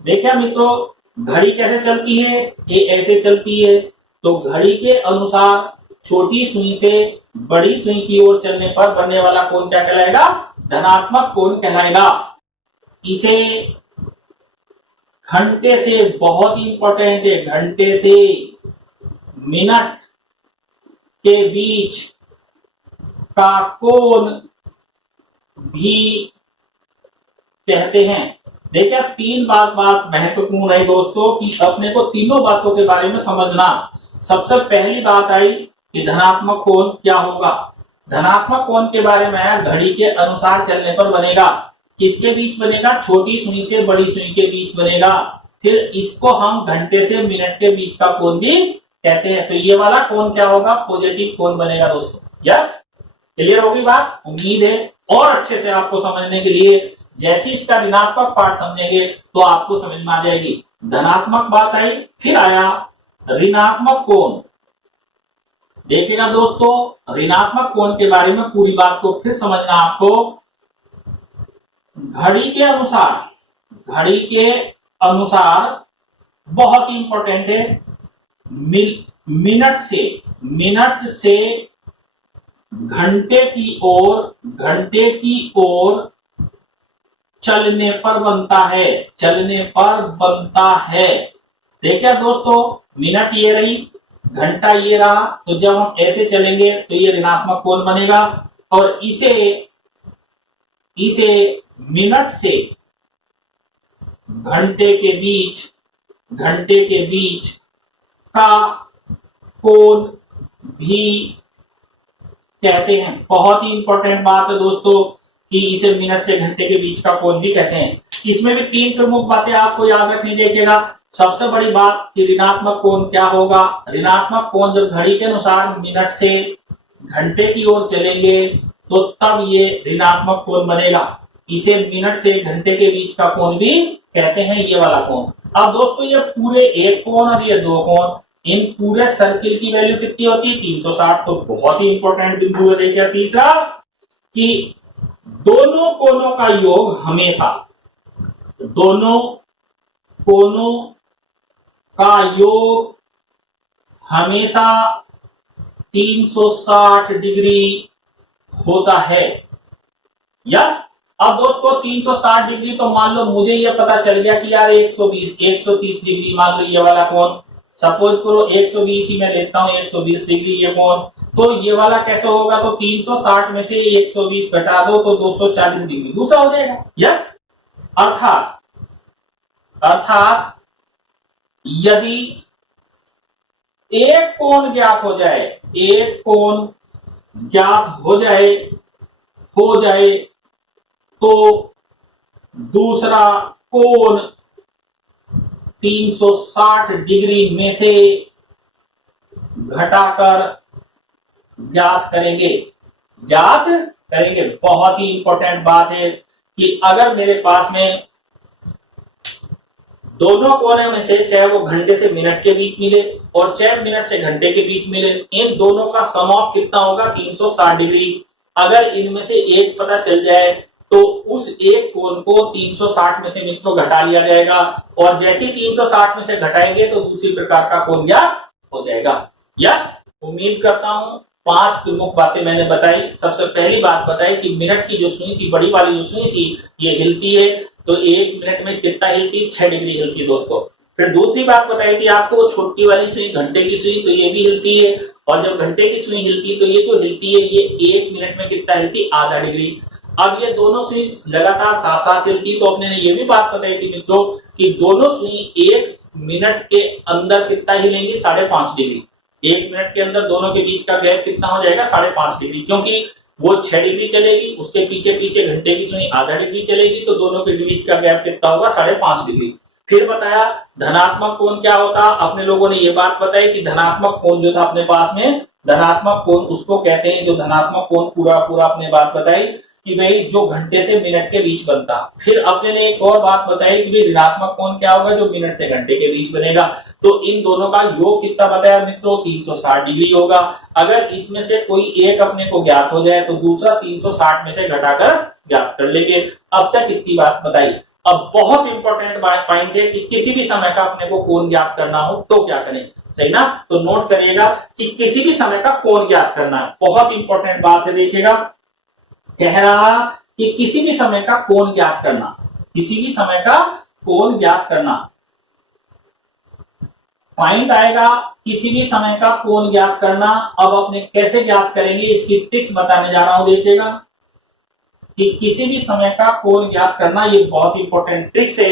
देखिए मित्रों, घड़ी कैसे चलती है, ये ऐसे चलती है, तो घड़ी के अनुसार छोटी सुई से बड़ी सुई की ओर चलने पर बनने वाला कोण क्या कहलाएगा, धनात्मक कोण कहलाएगा। इसे घंटे से, बहुत ही इंपॉर्टेंट है, घंटे से मिनट के बीच का कोण भी कहते हैं। देखिए, 3 बात महत्वपूर्ण है दोस्तों कि अपने को तीनों बातों के बारे में समझना। सबसे पहली बात आई कि धनात्मक कोण क्या होगा। धनात्मक कोण के बारे में, घड़ी के अनुसार चलने पर बनेगा, किसके बीच बनेगा, छोटी सुई से बड़ी सुई के बीच बनेगा। फिर इसको हम घंटे से मिनट के बीच का कोण भी कहते हैं। तो ये वाला कोण क्या होगा, पॉजिटिव कोण बनेगा दोस्तों। यस, क्लियर होगी बात, उम्मीद है। और अच्छे से आपको समझने के लिए जैसे इसका ऋणात्मक पार्ट समझेंगे तो आपको समझ में आ जाएगी। धनात्मक बात आई, फिर आया ऋणात्मक कोण। देखिएगा दोस्तों, ऋणात्मक कोण के बारे में पूरी बात को फिर समझना आपको। घड़ी के अनुसार बहुत ही इंपॉर्टेंट है, मिनट से घंटे की ओर चलने पर बनता है। देखिए दोस्तों, मिनट ये रही, घंटा ये रहा, तो जब हम ऐसे चलेंगे तो ये ऋणात्मक कोण बनेगा। और इसे मिनट से घंटे के बीच का कोण भी कहते हैं। बहुत ही इंपॉर्टेंट बात है दोस्तों कि इसे मिनट से घंटे के बीच का कोण भी कहते हैं। इसमें भी तीन प्रमुख बातें आपको याद रखनी। देखिएगा, सबसे बड़ी बात कि ऋणात्मक कोण क्या होगा। ऋणात्मक कोण जब घड़ी के अनुसार मिनट से घंटे की ओर चलेंगे तो तब ये ऋणात्मक कोण बनेगा। इसे मिनट से घंटे के बीच का कोण भी कहते हैं, ये वाला कोण। अब दोस्तों ये पूरे एक कोण और ये दो कोण, इन पूरे सर्किल की वैल्यू कितनी होती है? 360। तो बहुत ही इंपॉर्टेंट बिंदु है। देखिए तीसरा कि दोनों कोणों का योग हमेशा, दोनों कोणों का योग हमेशा 360 डिग्री होता है। यस। अब दोस्तों 360 डिग्री, तो मान लो मुझे ये पता चल गया कि यार 120 130 डिग्री, मान लो ये वाला कोण, सपोज करो 120 ही मैं लेता हूं, 120 डिग्री ये कोण। तो ये वाला कैसे होगा? तो 360 में से 120 घटा दो तो 240 डिग्री दूसरा हो जाएगा। यस। अर्थात यदि एक कोण ज्ञात हो जाए, एक कोण ज्ञात हो जाए तो दूसरा कोण 360 डिग्री में से घटाकर ज्ञात करेंगे। बहुत ही इंपॉर्टेंट बात है कि अगर मेरे पास में दोनों कोने में से, चाहे वो घंटे से मिनट के बीच मिले और चाहे मिनट से घंटे के बीच मिले, इन दोनों का सम ऑफ कितना होगा? 360 डिग्री। अगर इनमें से एक पता चल जाए तो उस एक कोण को 360 में से मित्रों घटा लिया जाएगा, और जैसे 360 में से घटाएंगे तो दूसरी प्रकार का कोण ज्ञात हो जाएगा। यस। उम्मीद करता हूं 5 प्रमुख बातें मैंने बताई। सबसे पहली बात बताई कि मिनट की जो सुई थी, बड़ी वाली जो सुई थी, ये हिलती है तो 1 मिनट में कितना हिलती? 6 डिग्री हिलती है दोस्तों। फिर दूसरी बात बताई थी आपको, छोटी वाली सुई, घंटे की सुई, तो ये भी हिलती है, और जब घंटे की सुई हिलती तो ये जो हिलती है ये 1 मिनट में कितना हिलती? आधा डिग्री। अब ये दोनों सुई लगातार साथ साथ हिलती, तो अपने ने ये भी बात बताई थी मित्रों कि दोनों सुई 1 मिनट के अंदर कितना हिलेंगी? 5.5 डिग्री। 1 मिनट के अंदर दोनों के बीच का गैप कितना हो जाएगा? 5.5 डिग्री, क्योंकि वो 6 डिग्री चलेगी, उसके पीछे पीछे घंटे की सुई आधा डिग्री चलेगी, तो दोनों के बीच का गैप कितना होगा? 5.5 डिग्री। फिर बताया धनात्मक कोण क्या होता, अपने लोगों ने ये बात बताई कि धनात्मक कोण जो था अपने पास में, धनात्मक कोण उसको कहते हैं, जो धनात्मक कोण पूरा अपने बात बताई कि भाई जो घंटे से मिनट के बीच बनता। फिर अपने ने एक और बात बताई कि भाई ऋणात्मक कोण क्या होगा? जो मिनट से घंटे के बीच बनेगा। तो इन दोनों का योग कितना बताया मित्रों? 360 डिग्री होगा। अगर इसमें से कोई एक अपने को ज्ञात हो जाए तो दूसरा 360 में से घटाकर ज्ञात कर लेंगे। अब तक इतनी बात बताई। अब बहुत इंपॉर्टेंट पॉइंट है कि किसी भी समय का अपने को कोण ज्ञात करना हो तो क्या करें, सही ना? तो नोट करिएगा कि किसी भी समय का कोण ज्ञात करना है, बहुत इंपॉर्टेंट बात है। देखिएगा, कह रहा कि किसी भी समय का कोण ज्ञात करना, किसी भी समय का कोण ज्ञात करना। पॉइंट आएगा किसी भी समय का कोण ज्ञात करना। अब अपने कैसे ज्ञात करेंगे इसकी ट्रिक्स बताने जा रहा हूं। देखिएगा कि किसी भी समय का कोण ज्ञात करना, ये बहुत इंपॉर्टेंट ट्रिक्स है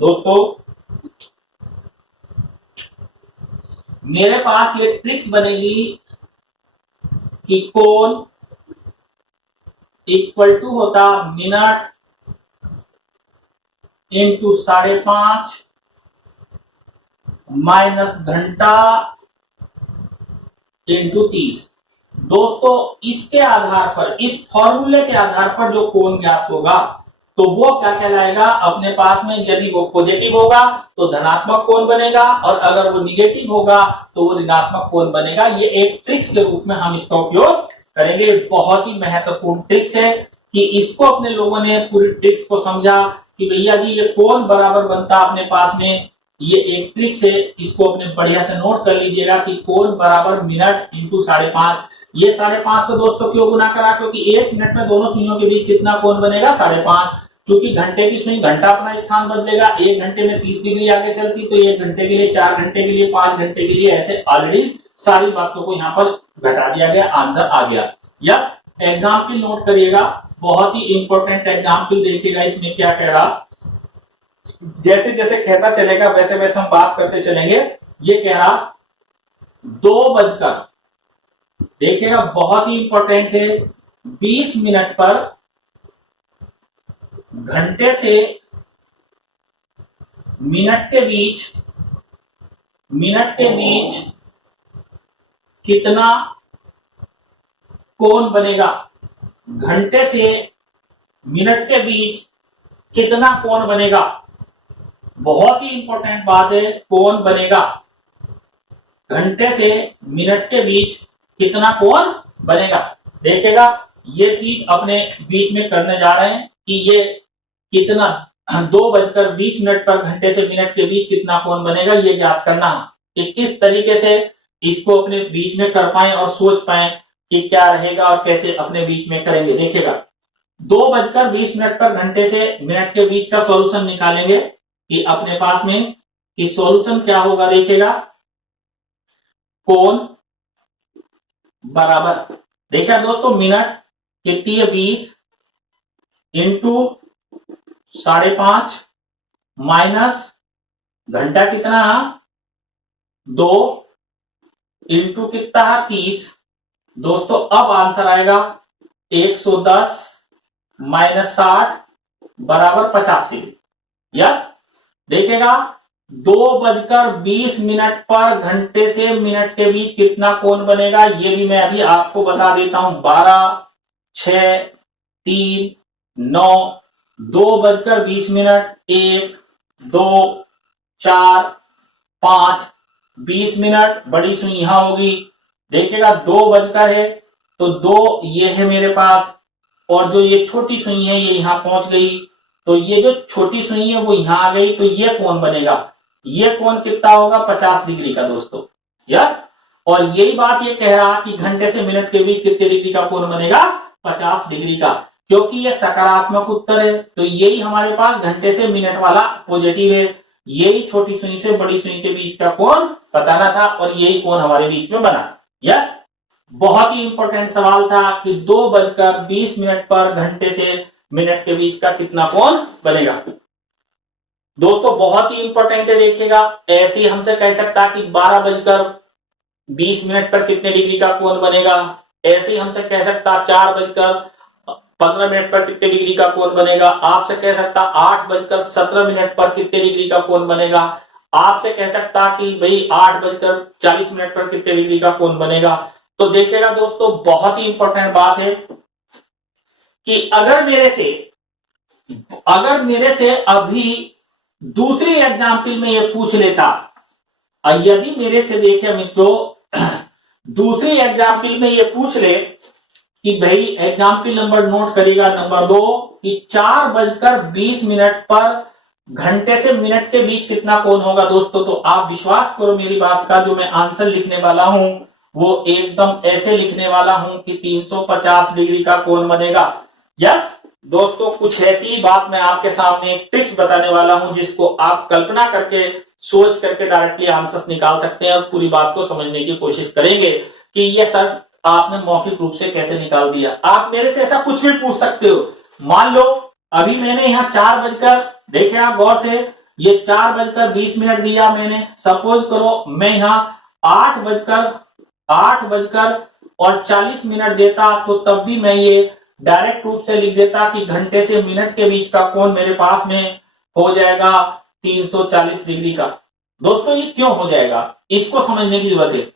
दोस्तों। मेरे पास ये ट्रिक्स बनेगी कि कोण इक्वल टू होता मिनट इंटू 5.5 माइनस घंटा इंटू 30। दोस्तों इसके आधार पर, इस फॉर्मूले के आधार पर जो कोण ज्ञात होगा तो वो क्या कहलाएगा अपने पास में? यदि वो पॉजिटिव होगा तो धनात्मक कोण बनेगा, और अगर वो निगेटिव होगा तो वो ऋणात्मक कोण बनेगा। ये एक ट्रिक्स के रूप में हम इसका उपयोग करेंगे। बहुत ही महत्वपूर्ण ट्रिक्स है कि इसको अपने लोगों ने पूरी ट्रिक्स को समझा कि भैया जी ये कोण बराबर बनता अपने पास में। ये एक ट्रिक्स है, इसको अपने बढ़िया से नोट कर लीजिएगा कि कोण बराबर मिनट इंटू 5.5। ये 5.5 से दोस्तों क्यों गुना करा? क्योंकि 1 मिनट में दोनों सुइयों के बीच कितना कोण बनेगा? 5.5। चूंकि घंटे की सुई घंटा अपना स्थान बदलेगा, 1 घंटे में 30 डिग्री आगे चलती, तो 1 घंटे के लिए, 4 घंटे के लिए, 5 घंटे के लिए, ऐसे ऑलरेडी सारी बातों को यहाँ पर घटा दिया गया, आंसर आ गया। यस। एग्जाम्पल नोट करिएगा, बहुत ही इंपॉर्टेंट एग्जाम्पल देखिएगा इसमें क्या कह रहा। जैसे जैसे कहता चलेगा वैसे वैसे हम बात करते चलेंगे। ये कह रहा 2 बजकर, देखिएगा बहुत ही इंपॉर्टेंट है, 20 मिनट पर घंटे से मिनट के बीच कितना कोण बनेगा। घंटे से मिनट के बीच कितना कोण बनेगा, बहुत ही इंपॉर्टेंट बात है, कोण बनेगा। घंटे से मिनट के बीच कितना कोण बनेगा। देखिएगा ये चीज अपने बीच में करने जा रहे हैं कि ये कितना 2:20 पर घंटे से मिनट के बीच कितना कोण बनेगा, ये ज्ञात करना है कि किस तरीके से इसको अपने बीच में कर पाए और सोच पाए कि क्या रहेगा और कैसे अपने बीच में करेंगे। देखिएगा 2:20 पर घंटे से मिनट के बीच का सॉल्यूशन निकालेंगे कि अपने पास में कि सॉल्यूशन क्या होगा। देखिएगा कोण बराबर, देखिए दोस्तों मिनट कितनी है 20 इंटू 5.5 माइनस घंटा कितना है 2 इंटू कितना है 30। दोस्तों अब आंसर आएगा 110 माइनस 60 बराबर 50 डिग्री। यस, देखिएगा 2:20 पर घंटे से मिनट के बीच कितना कोण बनेगा, ये भी मैं अभी आपको बता देता हूं। 12, 6, 3, 9, 2:20, 1, 2, 4, 5, 20 मिनट, बड़ी सुई यहां होगी। देखिएगा 2 बजकर है तो 2 ये है मेरे पास, और जो ये छोटी सुई है ये यहां पहुंच गई, तो ये जो छोटी सुई है वो यहां आ गई, तो ये कोण बनेगा। ये कोण कितना होगा 50 डिग्री का दोस्तों। यस, और यही बात ये कह रहा कि घंटे से मिनट के बीच कितने डिग्री का कोण बनेगा 50 डिग्री का, क्योंकि ये सकारात्मक उत्तर है। तो यही हमारे पास घंटे से मिनट वाला पॉजिटिव है, यही छोटी सुई से बड़ी सुई के बीच का कोण बताना था और यही कोण हमारे बीच में बना। यस, बहुत ही इंपॉर्टेंट सवाल था कि 2:20 पर घंटे से मिनट के बीच का कितना कोण बनेगा। दोस्तों बहुत ही इंपॉर्टेंट है, देखिएगा ऐसे ही हमसे कह सकता कि 12:20 पर कितने डिग्री का कोण बनेगा। ऐसे ही हमसे कह सकता 4:15 पर कितने डिग्री का कोण बनेगा। आपसे कह सकता 8:17 पर कितने डिग्री का कोण बनेगा। आपसे कह सकता कि भाई 8:40 पर कितने डिग्री का कोण बनेगा। तो देखिएगा दोस्तों बहुत ही इंपॉर्टेंट बात है कि अगर मेरे से अभी दूसरी एग्जाम्पल में ये पूछ लेता, यदि मेरे से देखिए मित्रों दूसरी एग्जाम्पल में ये पूछ ले कि भाई एग्जाम्पल नंबर नोट करेगा नंबर 2 कि 4:20 पर घंटे से मिनट के बीच कितना कोण होगा दोस्तों, तो आप विश्वास करो मेरी बात का, जो मैं आंसर लिखने वाला हूं वो एकदम ऐसे लिखने वाला हूं कि 350 डिग्री का कोण बनेगा। यस दोस्तों, कुछ ऐसी बात मैं आपके सामने एक ट्रिक्स बताने वाला हूं जिसको आप कल्पना करके सोच करके डायरेक्टली आंसर्स निकाल सकते हैं और पूरी बात को समझने की कोशिश करेंगे कि ये सर आपने मौखिक रूप से कैसे निकाल दिया। आप मेरे से ऐसा कुछ भी पूछ सकते हो। मान लो अभी मैंने यहाँ 4 देखिए आप गौर से, ये 4:20 दिया मैंने। सपोज करो मैं यहाँ 8:40 देता तो तब भी मैं ये डायरेक्ट रूप से लिख देता कि घंटे से मिनट के बीच का कोण मेरे पास में हो जाएगा 340 डिग्री का। दोस्तों ये क्यों हो जाएगा, इसको समझने की जरूरत है।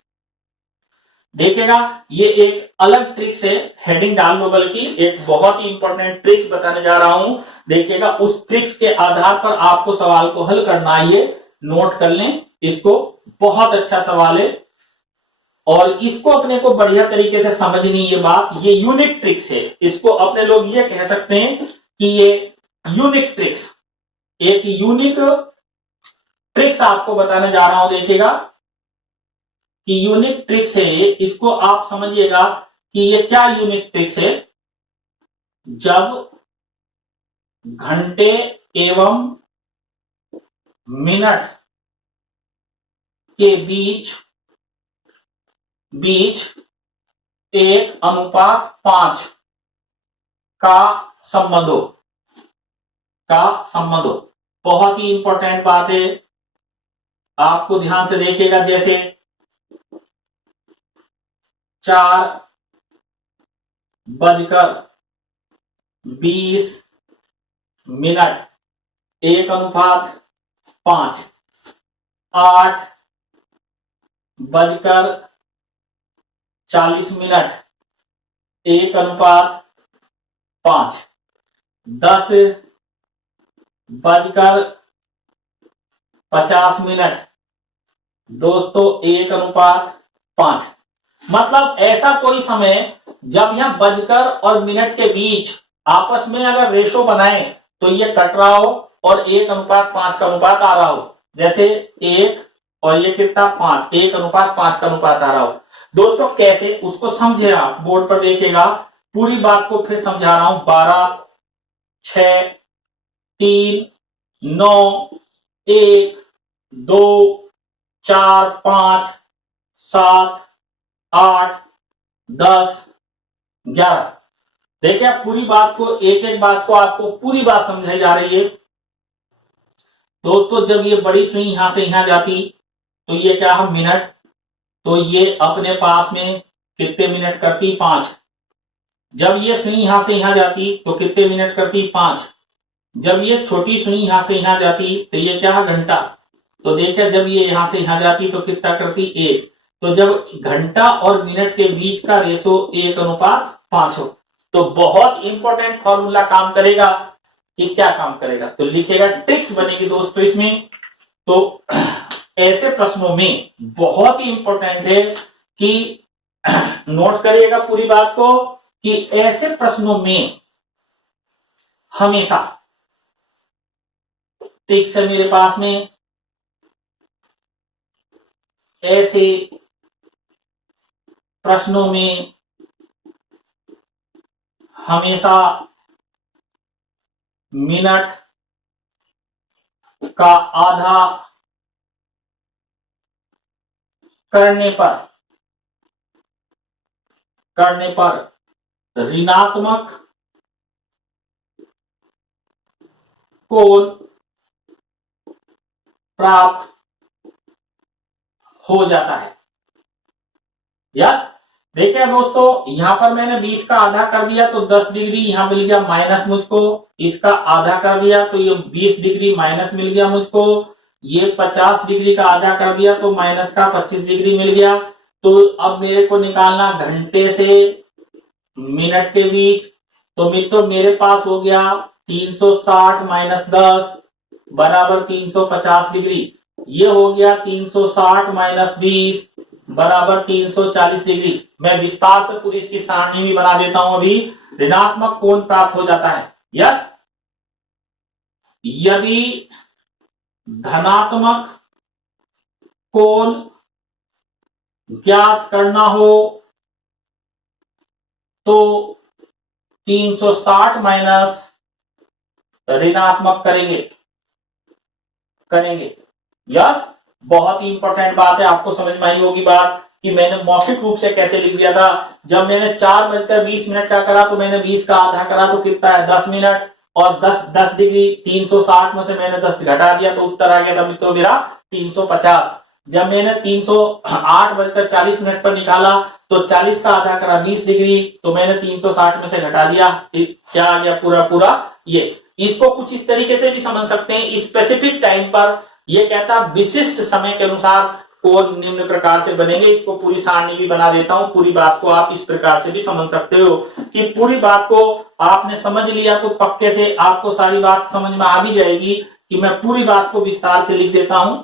देखिएगा ये एक अलग ट्रिक्स है, हेडिंग डाल लो, बल्कि एक बहुत ही इंपॉर्टेंट ट्रिक्स बताने जा रहा हूं। देखिएगा उस ट्रिक्स के आधार पर आपको सवाल को हल करना है, ये नोट कर लें इसको, बहुत अच्छा सवाल है और इसको अपने को बढ़िया तरीके से समझनी ये बात। ये यूनिक ट्रिक्स है, इसको अपने लोग ये कह सकते हैं कि ये यूनिक ट्रिक्स, एक यूनिक ट्रिक्स आपको बताने जा रहा हूं। देखिएगा कि यूनिक ट्रिक्स है, इसको आप समझिएगा कि ये क्या यूनिक ट्रिक्स है। जब घंटे एवं मिनट के बीच 1:5 का संबंध हो, बहुत ही इंपॉर्टेंट बात है, आपको ध्यान से देखिएगा। जैसे 4:20 मिनट 1:5, 8:40 मिनट 1:5, 10:50 मिनट दोस्तों 1:5। मतलब ऐसा कोई समय जब यहां बजकर और मिनट के बीच आपस में अगर रेशो बनाए तो ये कट रहा हो और 1:5 का अनुपात आ रहा हो। जैसे 1 और ये कितना 5, 1:5 का अनुपात आ रहा हो। दोस्तों कैसे, उसको समझे आप, बोर्ड पर देखिएगा, पूरी बात को फिर समझा रहा हूं। 12, 6, 3, 9, 1, 2, 4, 5, 7, 8, 10, 11। देखिए आप पूरी बात को, एक एक बात को आपको पूरी बात समझाई जा रही है। दोस्तों जब ये बड़ी सुई यहां से यहां जाती तो ये क्या है मिनट, तो ये अपने पास में कितने मिनट करती 5। जब ये सुई यहां से यहां जाती तो कितने मिनट करती 5। जब ये छोटी सुई यहां से यहां जाती तो ये क्या है घंटा। तो देखिए जब ये यहां से यहां जाती तो कितना करती 1। तो जब घंटा और मिनट के बीच का रेशो 1:5 हो तो बहुत इंपॉर्टेंट फॉर्मूला काम करेगा। कि क्या काम करेगा तो लिखिएगा, ट्रिक्स बनेगी दोस्तों इसमें। तो ऐसे प्रश्नों में बहुत ही इंपॉर्टेंट है कि नोट करिएगा पूरी बात को, कि ऐसे प्रश्नों में हमेशा ट्रिक्स है मेरे पास में, ऐसे प्रश्नों में हमेशा मिनट का आधा करने पर ऋणात्मक कोण प्राप्त हो जाता है। यस, देखिए दोस्तों यहां पर मैंने 20 का आधा कर दिया तो 10 डिग्री यहां मिल गया माइनस मुझको। इसका आधा कर दिया तो ये 20 डिग्री माइनस मिल गया मुझको। ये 50 डिग्री का आधा कर दिया तो माइनस का 25 डिग्री मिल गया। तो अब मेरे को निकालना घंटे से मिनट के बीच। तो मित्रों मेरे पास हो गया 360 माइनस 10 बराबर 350 डिग्री। ये हो गया 360 माइनस 20 बराबर 340 डिग्री। मैं विस्तार से पूरी इसकी सारणी भी बना देता हूं अभी। ऋणात्मक कोण प्राप्त हो जाता है। यस, यदि धनात्मक कोण ज्ञात करना हो तो 360 माइनस ऋणात्मक करेंगे। यस, बहुत ही इंपॉर्टेंट बात है, आपको समझ में आई होगी बात कि मैंने मौखिक रूप से कैसे लिख दिया था। जब मैंने 4:20 का करा तो मैंने 20 का आधा करा तो कितना है 10 मिनट, और 10 डिग्री 360 में से मैंने 10 घटा दिया तो उत्तर आ गया था मित्रों मेरा 350। जब मैंने 8:40 पर निकाला तो 40 का आधा करा 20 डिग्री, तो मैंने 360 में से घटा दिया, क्या आ गया पूरा ये। इसको कुछ इस तरीके से भी समझ सकते हैं, स्पेसिफिक टाइम पर ये कहता विशिष्ट समय के अनुसार कोण निम्न प्रकार से बनेंगे। इसको पूरी सारणी भी बना देता हूं। पूरी बात को आप इस प्रकार से भी समझ सकते हो कि पूरी बात को आपने समझ लिया तो पक्के से आपको सारी बात समझ में आ भी जाएगी। कि मैं पूरी बात को विस्तार से लिख देता हूं,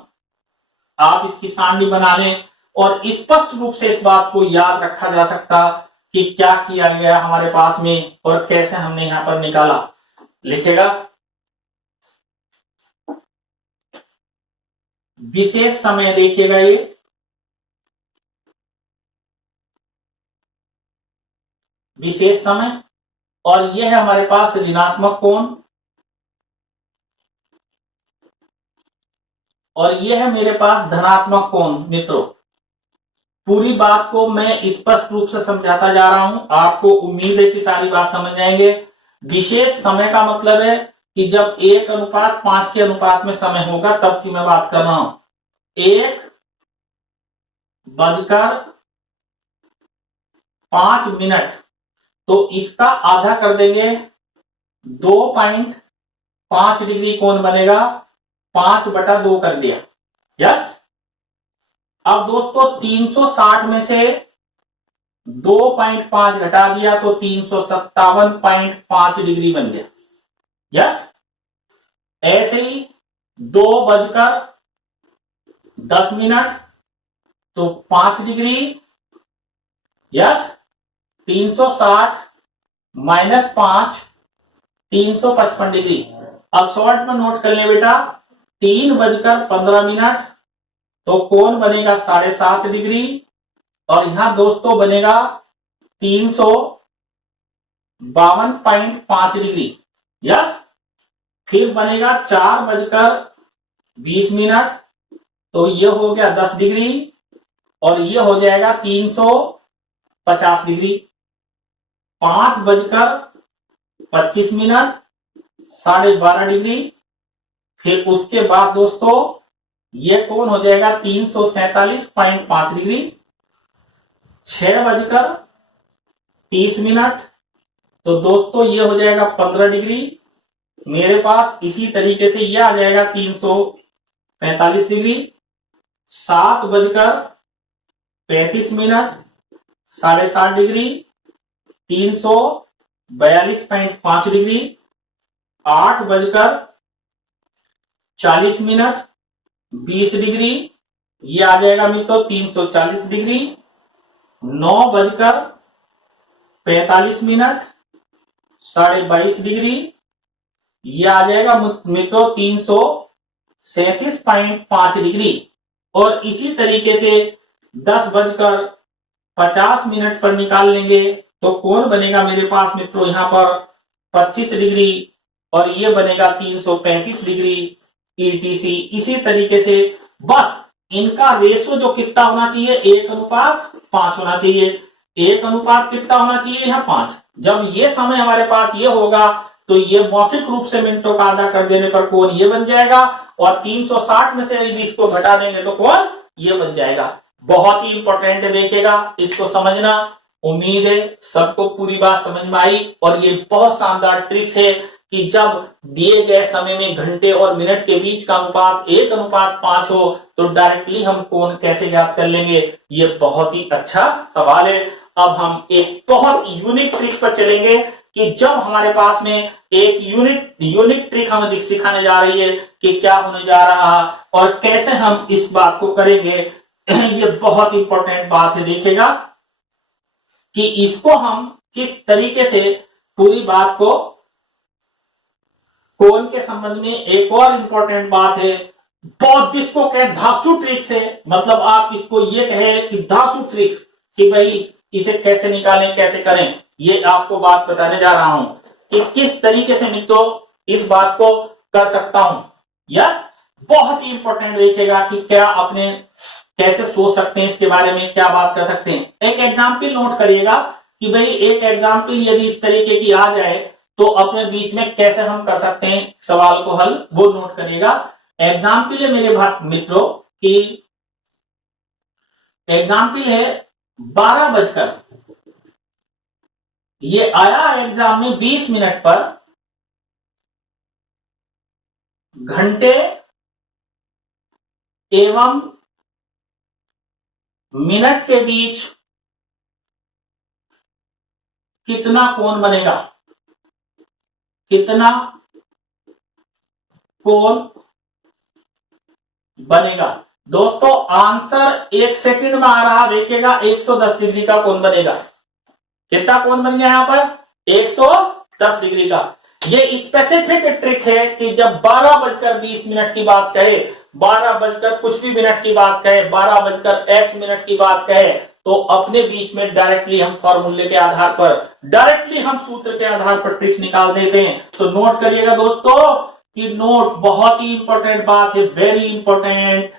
आप इसकी सारणी बना लें और स्पष्ट रूप से इस बात को याद रखा जा सकता कि क्या किया गया हमारे पास में और कैसे हमने यहां पर निकाला। लिखेगा, विशेष समय देखिएगा, ये विशेष समय, और यह है हमारे पास ऋणात्मक कोण, और यह है मेरे पास धनात्मक कोण मित्रों। पूरी बात को मैं स्पष्ट रूप से समझाता जा रहा हूं, आपको उम्मीद है कि सारी बात समझ जाएंगे। विशेष समय का मतलब है कि जब 1:5 के अनुपात में समय होगा तब की मैं बात कर रहा हूं। 1:05 तो इसका आधा कर देंगे, 2.5 डिग्री कोण बनेगा, 5/2 कर दिया। यस। अब दोस्तों 360 में से 2.5 घटा दिया तो 357.5 डिग्री बन गया। यस। ऐसे ही 2:10 तो 5 डिग्री। यस। 360 minus 5 355 degree. अब शॉर्ट में नोट कर ले बेटा, 3:15 तो कोण बनेगा 7.5 डिग्री और यहां दोस्तों बनेगा 352.5 डिग्री। यस। फिर बनेगा 4:20 तो ये हो गया 10 डिग्री और ये हो जाएगा 350 डिग्री। 5:25 12.5 डिग्री। फिर उसके बाद दोस्तों ये कोण हो जाएगा 347.5 डिग्री। 6:30 तो दोस्तों ये हो जाएगा 15 डिग्री। मेरे पास इसी तरीके से ये आ जाएगा 345 डिग्री। 7:35 7.5 डिग्री। 342.5 डिग्री। 8:40 20 डिग्री, ये आ जाएगा मित्रों 340 डिग्री। 9:45 22.5 डिग्री, ये आ जाएगा मित्रों 337.5 डिग्री। और इसी तरीके से 10:50 पर निकाल लेंगे तो कोण बनेगा मेरे पास मित्रों यहां पर 25 डिग्री और ये बनेगा 335 डिग्री ETC। इसी तरीके से बस इनका रेशो जो कितना होना चाहिए, 1:5 होना चाहिए। 1:5 कितना होना चाहिए यहाँ 5। जब ये समय हमारे पास ये होगा तो ये मौखिक रूप से मिनटों का आधा कर देने पर कोण ये बन जाएगा और 360 में से यदि इसको घटा देंगे तो कोण ये बन जाएगा। बहुत ही इंपॉर्टेंट है, देखिएगा इसको समझना। उम्मीद है सबको पूरी बात समझ में आई। और ये बहुत शानदार ट्रिक्स है कि जब दिए गए समय में घंटे और मिनट के बीच का अनुपात 1:5 हो तो डायरेक्टली हम कोण कैसे ज्ञात कर लेंगे, ये बहुत ही अच्छा सवाल है। अब हम एक बहुत यूनिक ट्रिक पर चलेंगे कि जब हमारे पास में एक यूनिक ट्रिक हमें सिखाने जा रही है कि क्या होने जा रहा है और कैसे हम इस बात को करेंगे। ये बहुत इंपॉर्टेंट बात है, देखिएगा कि इसको हम किस तरीके से पूरी बात को कोण के संबंध में। एक और इंपॉर्टेंट बात है, बहुत जिसको कहे धासु ट्रिक्स है, मतलब आप इसको ये कहे कि धासु ट्रिक्स कि भाई इसे कैसे निकालें कैसे करें, ये आपको बात बताने जा रहा हूं कि किस तरीके से मित्रों इस बात को कर सकता हूं। यस। बहुत ही इंपॉर्टेंट देखिएगा कि क्या अपने कैसे सोच सकते हैं, इसके बारे में क्या बात कर सकते हैं। एक एग्जाम्पल नोट करिएगा कि भाई एक एग्जाम्पल यदि इस तरीके की आ जाए तो अपने बीच में कैसे हम कर सकते हैं सवाल को हल, वो नोट करिएगा। एग्जाम्पल है मेरे मित्रों कि एग्जाम्पल है 12 ये आया एग्जाम में 20 मिनट पर घंटे एवं मिनट के बीच कितना कोण बनेगा, कितना कोण बनेगा। दोस्तों आंसर 1 सेकंड में आ रहा, देखिएगा 110 डिग्री का कोण बनेगा। कितना कोण बन गया यहां पर 110 डिग्री का। ये स्पेसिफिक ट्रिक है कि जब 12:20 की बात कहे, 12 कुछ भी मिनट की बात कहे, 12 मिनट की बात कहे तो अपने बीच में डायरेक्टली हम फॉर्मूले के आधार पर, डायरेक्टली हम सूत्र के आधार पर ट्रिक्स निकाल देते हैं। तो नोट करिएगा दोस्तों कि नोट बहुत ही इंपॉर्टेंट बात है, वेरी इंपॉर्टेंट।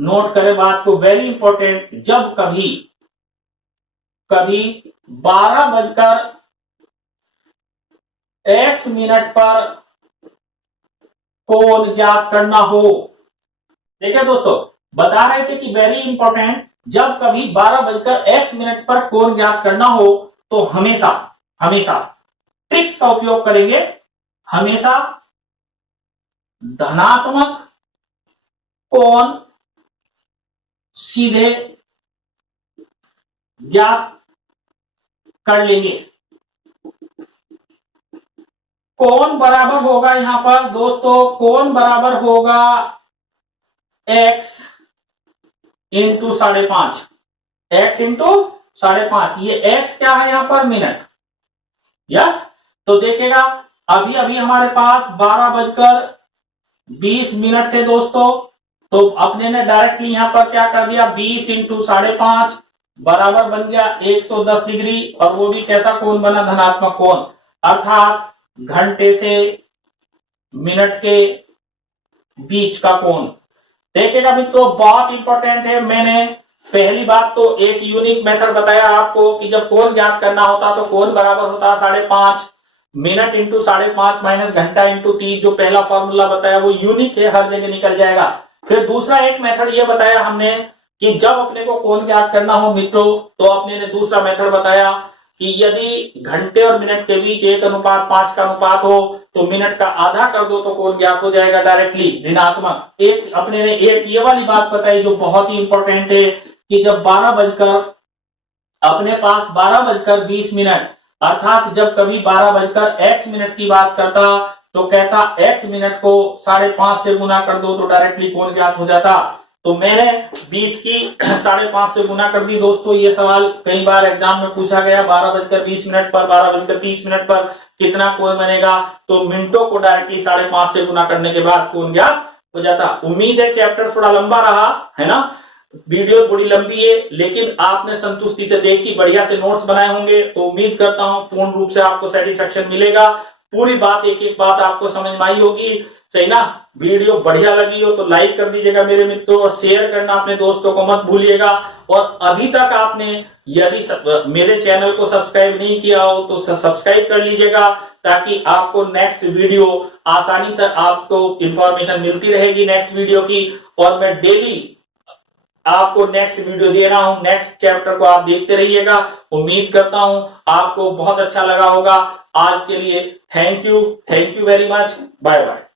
नोट करें बात को, वेरी इंपॉर्टेंट, जब कभी 12:x पर कोण ज्ञात करना हो। देखिए दोस्तों, बता रहे थे कि वेरी इंपॉर्टेंट, जब कभी 12:x पर कोण ज्ञात करना हो तो हमेशा हमेशा ट्रिक्स का उपयोग करेंगे। हमेशा धनात्मक कोण सीधे ज्ञात कर लेंगे। कोण बराबर होगा, यहां पर दोस्तों कोण बराबर होगा x इंटू 5.5, x इंटू 5.5। ये x क्या है यहां पर, मिनट। यस, तो देखिएगा अभी अभी हमारे पास 12:20 थे दोस्तों, तो अपने ने डायरेक्टली यहां पर क्या कर दिया, 20 इंटू 5.5 बराबर बन गया 110 डिग्री, और वो भी कैसा कोण बना, धनात्मक कोण, अर्थात घंटे से मिनट के बीच का कोण। देखिएगा मित्रों, बहुत इंपॉर्टेंट है। मैंने पहली बात तो एक यूनिक मेथड बताया आपको कि जब कोण ज्ञात करना होता तो कोण बराबर होता 5.5, मिनट इंटू 5.5 माइनस घंटा इंटू 30। जो पहला फॉर्मूला बताया वो यूनिक है, हर जगह निकल जाएगा। फिर दूसरा एक मेथड ये बताया हमने कि जब अपने को कोण ज्ञात करना हो मित्रों, तो अपने ने दूसरा मेथड बताया कि यदि घंटे और मिनट के बीच 1:5 का अनुपात हो तो मिनट का आधा कर दो तो कोण ज्ञात हो जाएगा डायरेक्टली, ऋणात्मक। एक अपने ने एक ये वाली बात बताई जो बहुत ही इंपॉर्टेंट है कि जब 12:20 अर्थात जब कभी 12:x की बात करता तो कहता x मिनट को 5.5 से गुना कर दो तो डायरेक्टली कोण ज्ञात हो जाता। तो मैंने 20 की 5.5 से गुना कर दी दोस्तों। ये सवाल कई बार एग्जाम में पूछा गया, 12:20 पर 12:30 पर कितना कोण बनेगा, तो मिनटों को डायरेक्टली 5.5 से गुना करने के बाद कोण ज्ञात हो जाता। उम्मीद है चैप्टर थोड़ा लंबा रहा है ना, वीडियो थोड़ी लंबी है, लेकिन आपने संतुष्टि से देखी, बढ़िया से नोट्स बनाए होंगे, तो उम्मीद करता हूं पूर्ण रूप से आपको सेटिस्फेक्शन मिलेगा। पूरी बात, एक एक बात आपको समझ में आई होगी, सही ना। वीडियो बढ़िया लगी हो तो लाइक कर दीजिएगा मेरे मित्रों, और शेयर करना अपने दोस्तों को मत भूलिएगा। और अभी तक आपने यदि मेरे चैनल को सब्सक्राइब नहीं किया हो तो सब्सक्राइब कर लीजिएगा, ताकि आपको नेक्स्ट वीडियो आसानी से आपको इंफॉर्मेशन मिलती रहेगी नेक्स्ट वीडियो की। और मैं डेली आपको नेक्स्ट वीडियो दे रहा हूं, नेक्स्ट चैप्टर को आप देखते रहिएगा। उम्मीद करता हूं आपको बहुत अच्छा लगा होगा। आज के लिए thank you very much, bye bye.